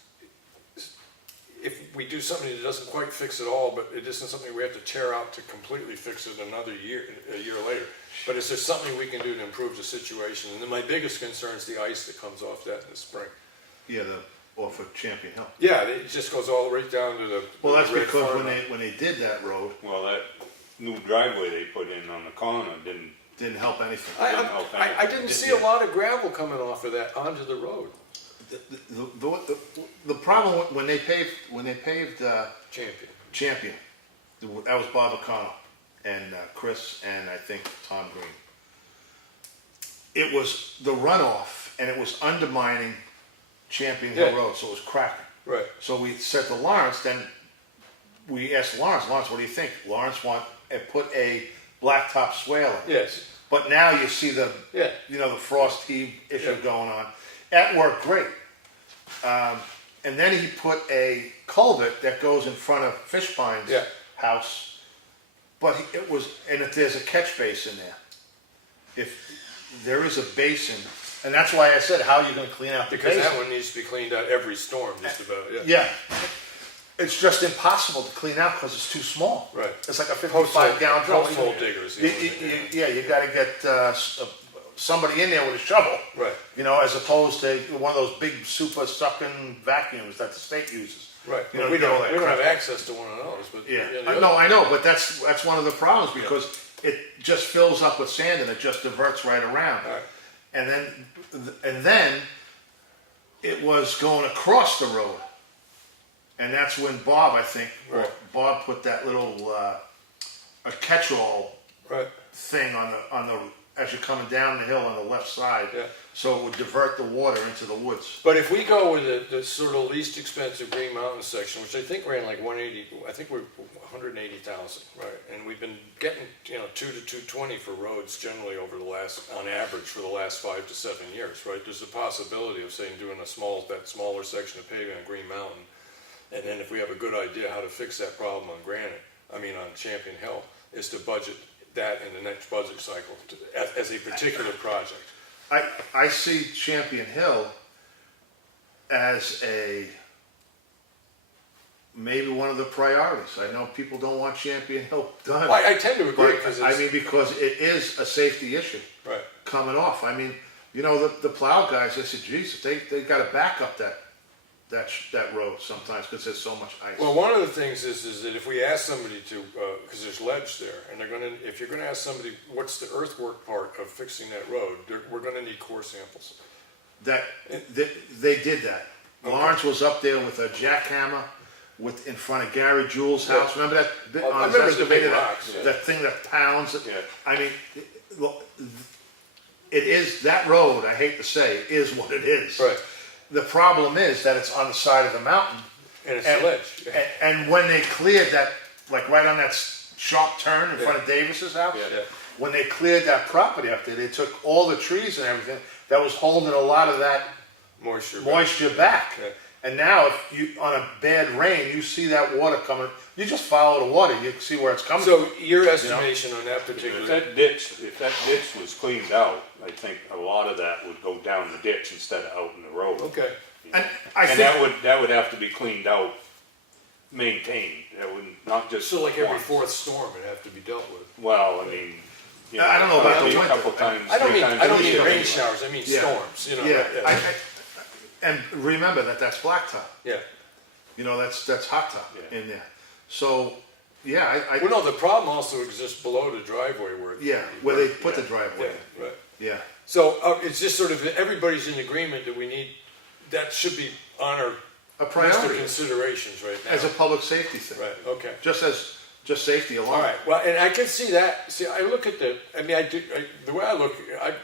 if we do something that doesn't quite fix it all, but it isn't something we have to tear out to completely fix it a year later. But is there something we can do to improve the situation? And then my biggest concern is the ice that comes off that in the spring. Yeah, off of Champion Hill. Yeah, it just goes all right down to the. Well, that's the red because farm. when they did that road, well, that new driveway they put in on the corner didn't help anything. I didn't see a lot of gravel coming off of that onto the road. The problem when they paved Champion. Champion, that was Bob O'Connell and Chris and I think Tom Green. It was the runoff and it was undermining Champion Hill Yeah. Road, so it was cracking. Right. So we said to Lawrence, then we asked Lawrence, what do you think? Lawrence put a blacktop swale in. Yes. But now you see the Yeah. the frost heave issue Yeah. going on. That worked great. And then he put a culvert that goes in front of Fishbine's Yeah. house. But if there's a catch basin there. If there is a basin, and that's why I said, how are you going to clean out the Because basin? that one needs to be cleaned out every storm, just about, yeah. Yeah. It's just impossible to clean out because it's too small. Right. It's like a 55-gallon drum. Post hole diggers. You got to get somebody in there with a shovel. Right. As opposed to one of those big super sucking vacuums that the state uses. Right, You know, but we get all don't, that we don't have crap. access to one of those, but. Yeah. the other- No, I know, but that's one of the problems because it just fills up with sand and it just diverts right around. Right. And then it was going across the road. And that's when Bob, I think, Right. Bob put that little a catch-all Right, thing on the as you're coming down the hill on the left side, Yeah. so it would divert the water into the woods. but if we go with the sort of least expensive Green Mountain section, which I think ran like 180, I think we're 180,000, right? And we've been getting, 2 to 220 for roads generally on average for the last 5 to 7 years, right? There's a possibility of saying doing that smaller section of paving on Green Mountain. And then if we have a good idea how to fix that problem on on Champion Hill, is to budget that in the next budget cycle as a particular project. I see Champion Hill as maybe one of the priorities. I know people don't want Champion Hill done. Well, I tend to agree, but, because because it is a safety issue right. coming off. The plow guys, I said, geez, they got to back up that road sometimes because there's so much ice. Well, one of the things is that if we ask somebody to, because there's ledge there, and if you're gonna ask somebody, what's the earthwork part of fixing that road, we're gonna need core samples. They did that. Lawrence was up there with a jackhammer in front of Gary Jewell's house. Remember that? I remember the big rocks, yeah. That thing that pounds. Yeah. It is that road. I hate to say, is what it is. Right. The problem is that it's on the side of the mountain. And it's ledge. Yeah. And when they cleared that, like right on that sharp turn in front of Davis's house, Yeah. when they cleared that property up there, they took all the trees and everything that was holding a lot of that Moisture. moisture back. Yeah. And now, if you, on a bad rain, you see that water coming, you just follow the water, you see where it's coming So from. your estimation on that If particular, that ditch was cleaned out, I think a lot of that would go down the ditch instead of out in the road. okay, And I And think, that would have to be cleaned out, maintained, that wouldn't, not just. so like every once. fourth storm it'd have to be dealt with. Well, I mean, you I don't know about the a winter. couple times, I don't three mean, times I a don't mean year rain anyway. showers, I mean Yeah. storms, you know. yeah, and remember that's blacktop. Yeah, You know, that's hot top Yeah. in there. So, yeah, well, no, the problem also exists below the driveway where. yeah, where they put the driveway. Yeah, right. Yeah, So, it's just sort of, everybody's in agreement that we need, that should be on our a list of priority considerations right now. as a public safety thing. Right, okay. Just safety alone. All right, well, and I can see that, see, I look at the, I mean, the way I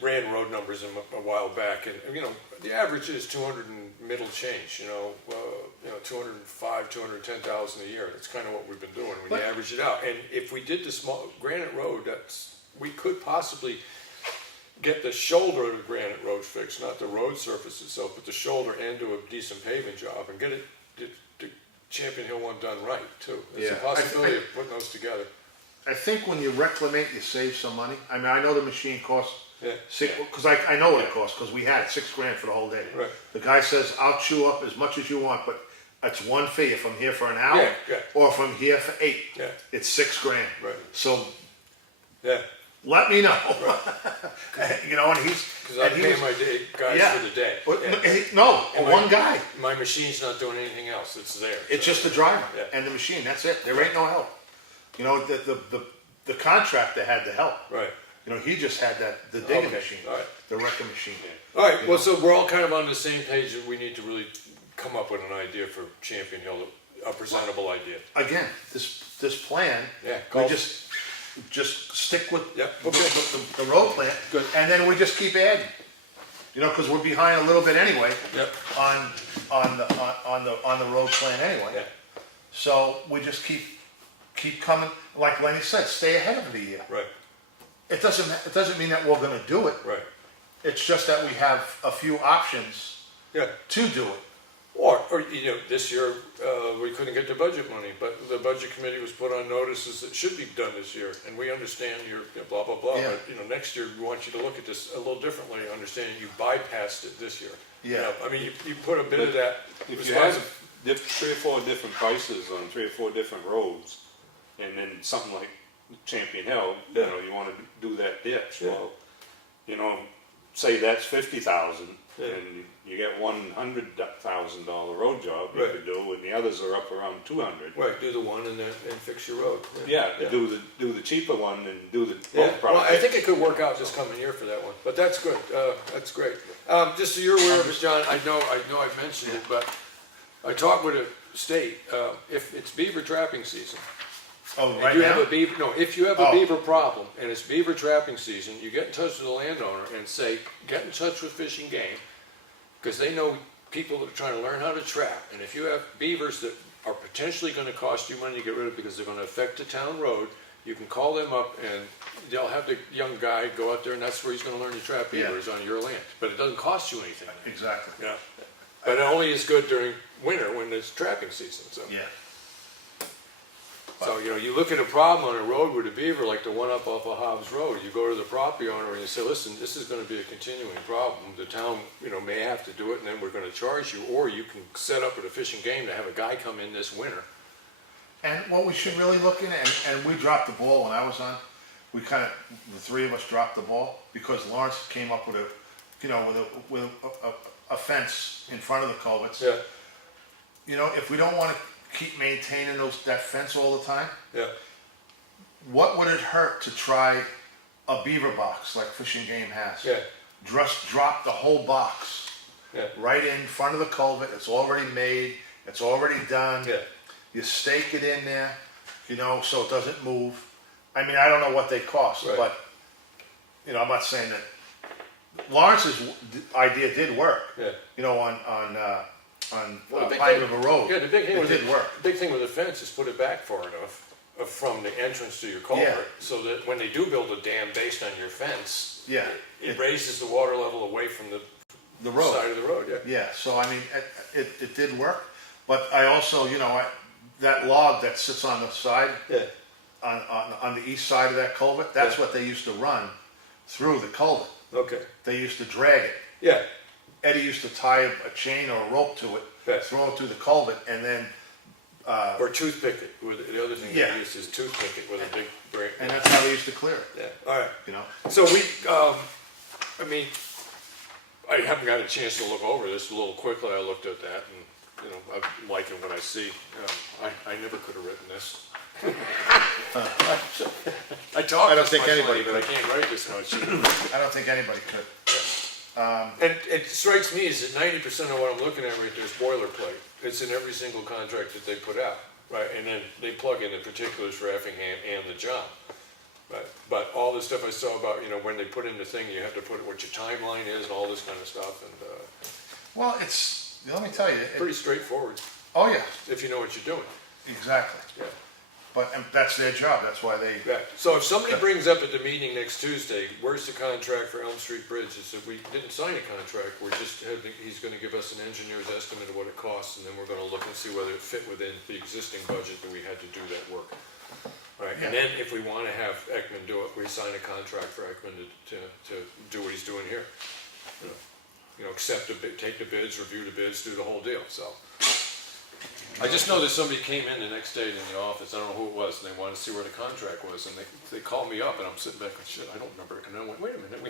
ran road numbers a while back, and, you know, the average is 200 and middle change, you know, 205, 210,000 a year, that's kind of what we've been doing, when you average it out, and if we did the small, Granite Road, we could possibly get the shoulder of the Granite Road fixed, not the road surface itself, but the shoulder, and do a decent paving job, and get it, the Champion Hill one done right, too. There's a Yeah. possibility of putting those together. I think when you reclimate, you save some money. I mean, I know the machine costs Yeah. because I know what it costs, because we had it, $6,000 for the whole day. Right. The guy says, I'll chew up as much as you want, but it's one fee. If I'm here for an hour, Yeah. or if I'm here for 8, Yeah. it's $6,000. Right. So Yeah, let me know. You know, and because I pay my guys Yeah. for the day. Well, Yeah. no, And one guy. My machine's not doing anything else, it's there. It's just the driver Yeah. and the machine. That's it. There ain't no help. You know, the contractor had the help. Right. You know, he just had the digging Okay, machine, all right. the wrecking machine. All right, well, so we're all kind of on the same page that we need to really come up with an idea for Champion Hill, a presentable idea. Again, this plan, Yeah, we go. just stick with Yeah, the, okay. the road plan, Good. and then we just keep adding. You know, because we're behind a little bit anyway Yep. on the road plan anyway. Yeah, So we just keep coming, like Lenny said, stay ahead of the year. right, It doesn't mean that we're going to do it. right. It's just that we have a few options Yeah, to do it. or, you know, this year, we couldn't get the budget money, but the budget committee was put on notices that should be done this year, and we understand your, you know, blah, blah, blah, Yeah. but, you know, next year, we want you to look at this a little differently, understanding you bypassed it this year. You Yeah. know, I mean, you put a bit of that If you have responsibility. 3 or 4 different prices on 3 or 4 different roads, and then something like Champion Hill, you Yeah. know, you wanna do that ditch, Yeah. well, you know, say that's 50,000, Yeah. and you get $100,000 road job you Right. could do, and the others are up around 200. Right, do the one and then, and fix your road. Yeah, do the cheaper one and do the Yeah, both well, I projects. think it could work out this coming year for that one, but that's good, that's great. Just so you're aware of it, John, I know I've mentioned it, but I talked with the state, if it's beaver trapping season, Oh, and right you have now? a beaver, no, if you have a Oh. beaver problem and it's beaver trapping season, you get in touch with the landowner and say, get in touch with Fish and Game, because they know people that are trying to learn how to trap, and if you have beavers that are potentially gonna cost you money to get rid of because they're gonna affect the town road, you can call them up and they'll have the young guy go out there and that's where he's gonna learn to trap Yeah. beavers on your land, but it doesn't cost you anything. Exactly. Yeah, but it only is good during winter when it's trapping season, so. Yeah. So, you know, you look at a problem on a road with a beaver, like the one up off of Hobbs Road, you go to the property owner and you say, listen, this is gonna be a continuing problem. The town, you know, may have to do it and then we're gonna charge you, or you can set up with a Fish and Game to have a guy come in this winter. And what we should really look at, and we dropped the ball when I was on, we kind of, the three of us dropped the ball, because Lawrence came up with a fence in front of the culverts. Yeah, You know, if we don't want to keep maintaining that fence all the time, yeah, what would it hurt to try a beaver box like Fish and Game has? yeah, Just drop the whole box yeah, right in front of the culvert. It's already made. It's already done. yeah. You stake it in there, you know, so it doesn't move. I mean, I don't know what they cost, Right. but, you know, I'm not saying that. Lawrence's idea did work, Yeah. you know, on Well, the big Pine thing- River Road. Yeah, the big thing It with did work. The big thing with the fence is put it back far enough from the entrance to your culvert, Yeah. so that when they do build a dam based on your fence, Yeah. it raises the water level away from the the road. Side of the road, yeah. Yeah, so I mean, it did work, but I also, that log that sits on the side, Yeah. on the east side of that culvert, that's Yeah. what they used to run through the culvert. Okay, They used to drag it. yeah, Eddie used to tie a chain or a rope to it, Yeah. throw it through the culvert, and then, or toothpick it, with, the other thing Yeah. they use is toothpick it with a big break. and that's how they used to clear it, Yeah, all right. you know? So we, I mean, I haven't got a chance to look over this a little quickly. I looked at that and, I'm liking what I see. I never could have written this. I talk I don't this think much anybody money, but I could. can't write this much. I don't think anybody could. And it strikes me as that 90% of what I'm looking at right there is boilerplate. It's in every single contract that they put out, right? And then they plug in the particulars for Effingham and the job. Right? But all the stuff I saw about, when they put in the thing, you have to put what your timeline is and all this kind of stuff. And Well, let me tell you, pretty straightforward oh yeah, if you know what you're doing. exactly. Yeah. But that's their job, that's why they, Yeah. So if somebody brings up at the meeting next Tuesday, where's the contract for Elm Street Bridge? It's that we didn't sign a contract, he's gonna give us an engineer's estimate of what it costs, and then we're gonna look and see whether it fit within the existing budget that we had to do that work. Right, and Yeah. then if we wanna have Ekman do it, we sign a contract for Ekman to do what he's doing here. Take the bids, review the bids, do the whole deal, so. I just know that somebody came in the next day in the office, I don't know who it was, and they wanted to see where the contract was, and they called me up, and I'm sitting back and shit, I don't remember, and I went, wait a minute,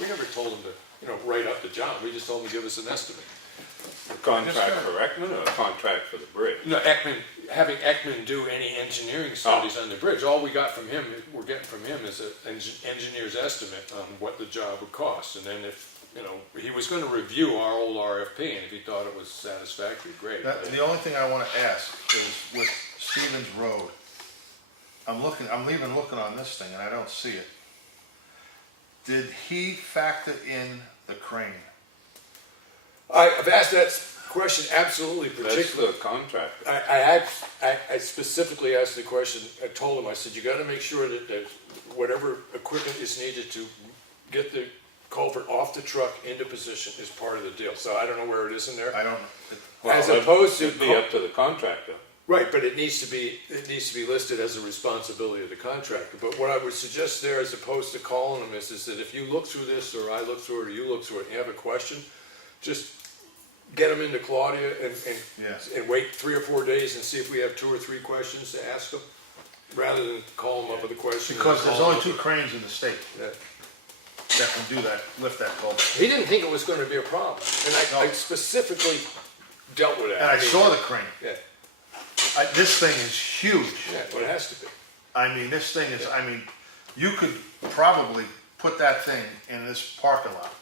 we never told them to, write up the job, we just told them to give us an estimate. The contract for Ekman or the contract for the bridge? Having Ekman do any engineering studies on the bridge, all we got from him, we're getting from him is an engineer's estimate on what the job would cost, and then if, he was gonna review our old RFP, and if he thought it was satisfactory, great. but- the only thing I wanna ask is with Stevens Road, I'm even looking on this thing and I don't see it. Did he factor in the crane? I've asked that question absolutely That's particularly. the contract. I specifically asked the question, I told him, I said, you gotta make sure that whatever equipment is needed to get the culvert off the truck into position is part of the deal. So I don't know where it is in there. I don't, Well, As opposed to it'd be up to the contractor. Right, but it needs to be listed as a responsibility of the contractor. But what I would suggest there, as opposed to calling them, is that if you look through this, or I look through it, or you look through it, and you have a question, just get them into Claudia Yes. and wait 3 or 4 days and see if we have 2 or 3 questions to ask them, rather than call them up with a question. because and there's call only them 2 cranes in the state Yeah. that can do that, lift that culvert. He didn't think it was gonna be a problem, and I No. specifically dealt with that. And I mean, saw the crane. Yeah, This thing is huge. yeah, well, it has to be. I mean, this thing is, you could probably put that thing in this parking lot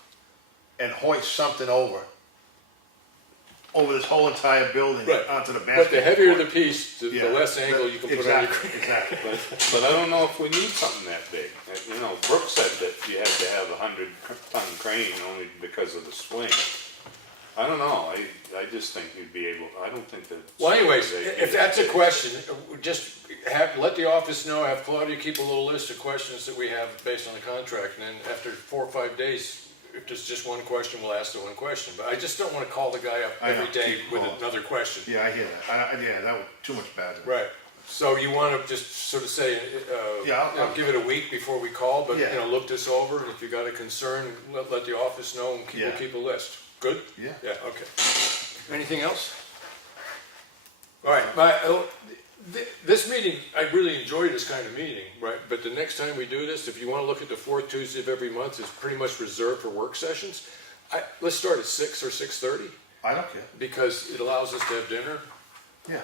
and hoist something over this whole entire building Right. onto the But basket. the heavier the piece, the Yeah. less angle you can put on your Exactly, exactly. But I don't know if we need something that big. Brooke said that you had to have a 100-ton crane only because of the swing. I don't know, I just think you'd be able, I don't think that. Well, anyways, they'd be if that's a that big. question, just let the office know, have Claudia keep a little list of questions that we have based on the contract, and then after 4 or 5 days, if there's just one question, we'll ask the one question. But I just don't wanna call the guy up I know, every day keep with calling. another question. Yeah, I hear that. That was too much bad. Right, so you wanna just sort of say, Yeah, I'll- give it a week before we call, but, Yeah. look this over, and if you got a concern, let the office know, and we'll Yeah. keep a list. Good? Yeah. Yeah, okay. Anything else? All right, this meeting, I really enjoy this kind of meeting, right? But the next time we do this, if you wanna look at the 4th Tuesday of every month, it's pretty much reserved for work sessions. Let's start at 6 or 6:30, I don't care. because it allows us to have dinner, Yeah.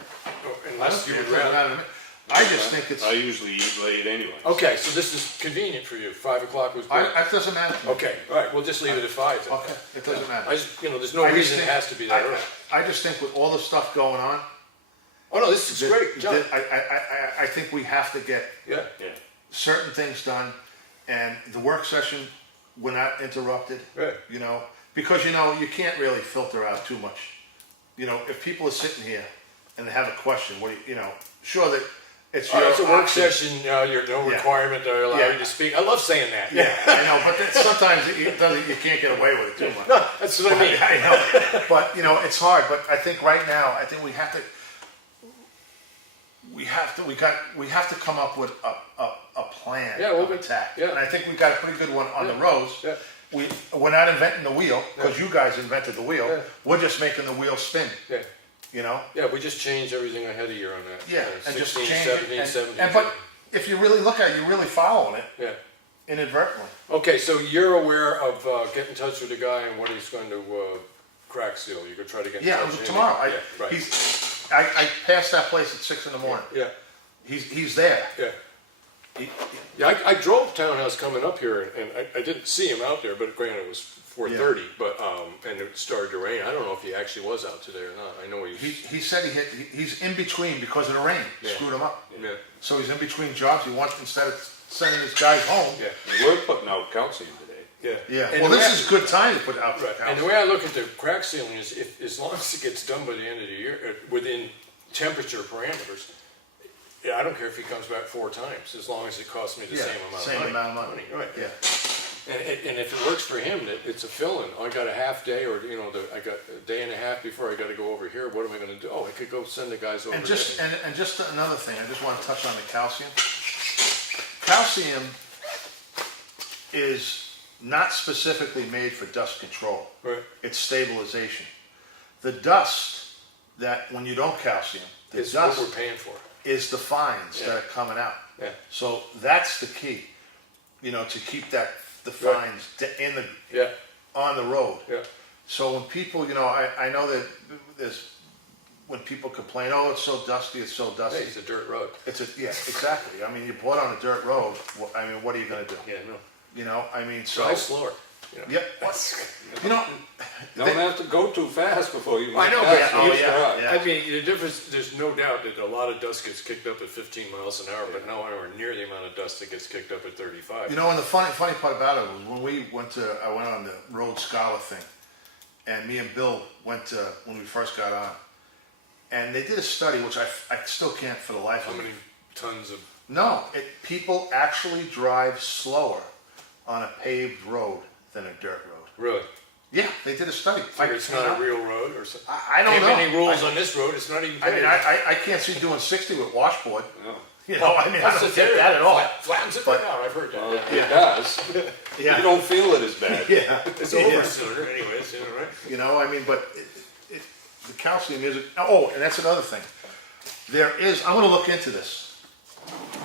unless you would It doesn't rather. matter to me. I just think it's, I usually eat late anyway. Okay, so this is convenient for you, 5 o'clock was great. it doesn't matter to me. Okay, all right, we'll just leave it at 5 then. Okay, it doesn't matter. I just, there's no I just reason it think- has to be that early. I just think with all the stuff going on, Oh, no, this is great, John. I think we have to get Yeah, Yeah. certain things done, and the work session, we're not interrupted. Right. Because you can't really filter out too much. If people are sitting here and they have a question, sure that it's Oh, your it's a work option. session, you're no Yeah. requirement to allow Yeah. you to speak. I love saying that. Yeah, I know, but then sometimes it doesn't, you can't get away with it too much. No, that's what I mean. I know, but you know, it's hard, but I think right now, I think we have to come up with a plan Yeah, well, of attack. yeah. And I think we got a pretty good one on the Yeah. roads. Yeah. We're not inventing the wheel, because you guys invented the wheel. Yeah. We're just making the wheel spin, Yeah, you know? yeah, we just changed everything ahead of year on that. Yeah, and just 16, change 17, it. 17. But if you really look at it, you're really following it Yeah. inadvertently. Okay, so you're aware of getting in touch with the guy and what he's going to crack seal. You could try to get in Yeah, touch it was with tomorrow. him. Yeah, right. I passed that place at 6 a.m. Yeah, He's there. yeah. Yeah, I drove Townhouse coming up here, and I didn't see him out there, but granted, it was 4:30, but, and it started to rain. I don't know if he actually was out today or not. I know He said he's in between because of the rain, Yeah. screwed him up. Yeah, So he's in between jobs. He wants, instead of sending his guys home. yeah, And we're putting out calcium today. yeah. Yeah. And Well, the this way is good time to put out the Right, and the house. way I look at the crack sealing is, if, as long as it gets done by the end of the year, within temperature parameters, yeah, I don't care if he comes back 4 times, as long as it costs me the Yeah, same amount of money. Right. Yeah. And if it works for him, that it's a fill-in. I got a half day, or I got a day and a half before I got to go over here. What am I going to do? Oh, I could go send the guys over. And just there. and just another thing, I just want to touch on the calcium. Calcium is not specifically made for dust control. Right. It's stabilization. The dust that when you don't calcium, the It's what dust we're paying for. is the fines Yeah. that are coming out. Yeah. So that's the key, to keep the Right. fines in the Yeah. on the road. Yeah. So when people, I know that when people complain, oh, it's so dusty, it's so Hey, dusty. it's a dirt road. Yeah, exactly. I mean, you bought on a dirt road. I mean, what are you going to do? Yeah, no. So Drive slower. Yep. Don't have to go too fast before you. I know, make but- that oh, huge yeah, drive. yeah. I mean, the difference, there's no doubt that a lot of dust gets kicked up at 15 miles an hour, but nowhere near the amount of dust that gets kicked up at 35. And the funny part about it was when I went on the Road Scholar thing, and me and Bill went to, when we first got on, and they did a study, which I still can't for the life How of me. many tons of, No, people actually drive slower on a paved road than a dirt road. really? Yeah, they did a study. Figure it's not a real road or something? I don't Ain't know. many rules on this road, it's not even I mean, paved. I can't see doing 60 with washboard. No. I mean, I That's don't the get theory. that at all. Flattens it But- right out, I've heard that. Well, yeah. it does. Yeah. You don't feel it as bad. Yeah. It's over sooner anyways, right? I mean, but the calcium is, and that's another thing. I'm going to look into this.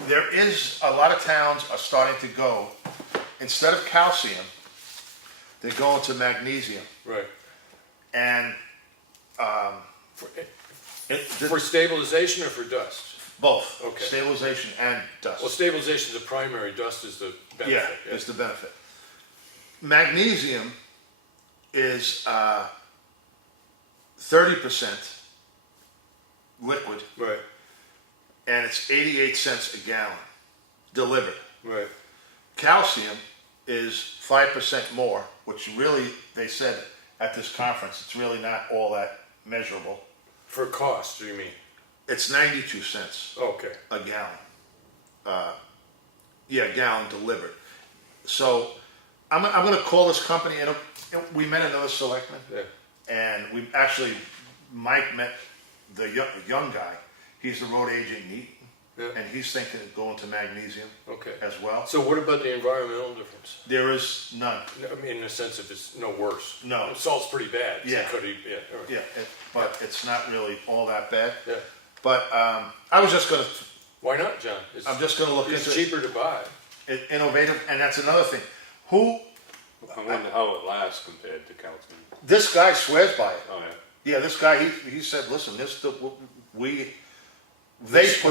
There is, a lot of towns are starting to go, instead of calcium, they're going to magnesium. Right. And For stabilization or for dust? both, Okay. stabilization and dust. Well, stabilization is the primary, dust is the benefit. Yeah, is the benefit. Magnesium is 30% liquid, Right, and it's 88 cents a gallon delivered. right. Calcium is 5% more, which really, they said at this conference, it's really not all that measurable. For cost, do you mean? It's 92 cents Okay. a gallon. Gallon delivered. So I'm going to call this company, and we met another selectman, Yeah. and Mike met the young guy. He's the road agent in Eaton, Yeah. and he's thinking of going to magnesium Okay. as well. So what about the environmental difference? There is none. I mean, in the sense if it's no worse. No. Salt's pretty bad. So Yeah. all right. Yeah, but it's not really all that bad. Yeah. But I was just going to, Why not, John? I'm just going to look It's into it. cheaper to buy. Innovative, and that's another thing. I wonder how it lasts compared to calcium. This guy swears by it. Oh, yeah. Yeah, this guy, he said, listen, they put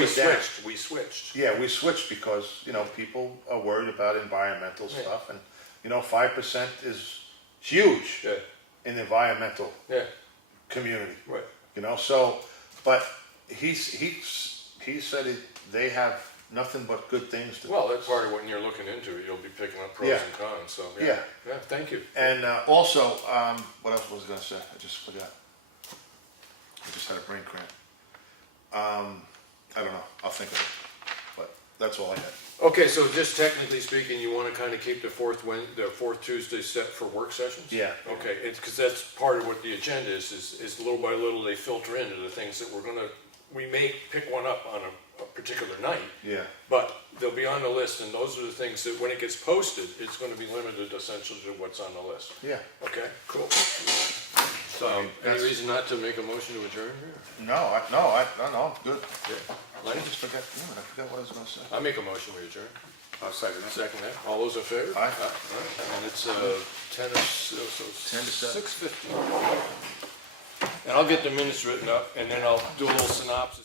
it down. We switched. Yeah, we switched because, people are worried about environmental stuff, and, 5% is huge Yeah. in the environmental Yeah. community, Right. but he said they have nothing but good things to do. Well, that's part of when you're looking into it. You'll be picking up pros Yeah. and cons. So Yeah. Yeah. Thank you. And also, what else was I going to say? I just forgot. I just had a brain cramp. I don't know. I'll think of it. That's all I had. Okay, so just technically speaking, you wanna kinda keep the fourth Tuesday set for work sessions? Yeah. Okay, it's, cause that's part of what the agenda is little by little they filter into the things that we may pick one up on a particular night, Yeah. but they'll be on the list, and those are the things that, when it gets posted, it's gonna be limited essentially to what's on the list. Yeah. Okay, cool. So, any that's- reason not to make a motion to adjourn here? No, good. Yeah. I Lenny? just forgot, I forgot what I was gonna say. I make a motion we adjourn. I'll second it. Second that. All those in favor? Aye. And it's 10 to 7. 6:50. And I'll get the minutes written up, and then I'll do a little synopsis.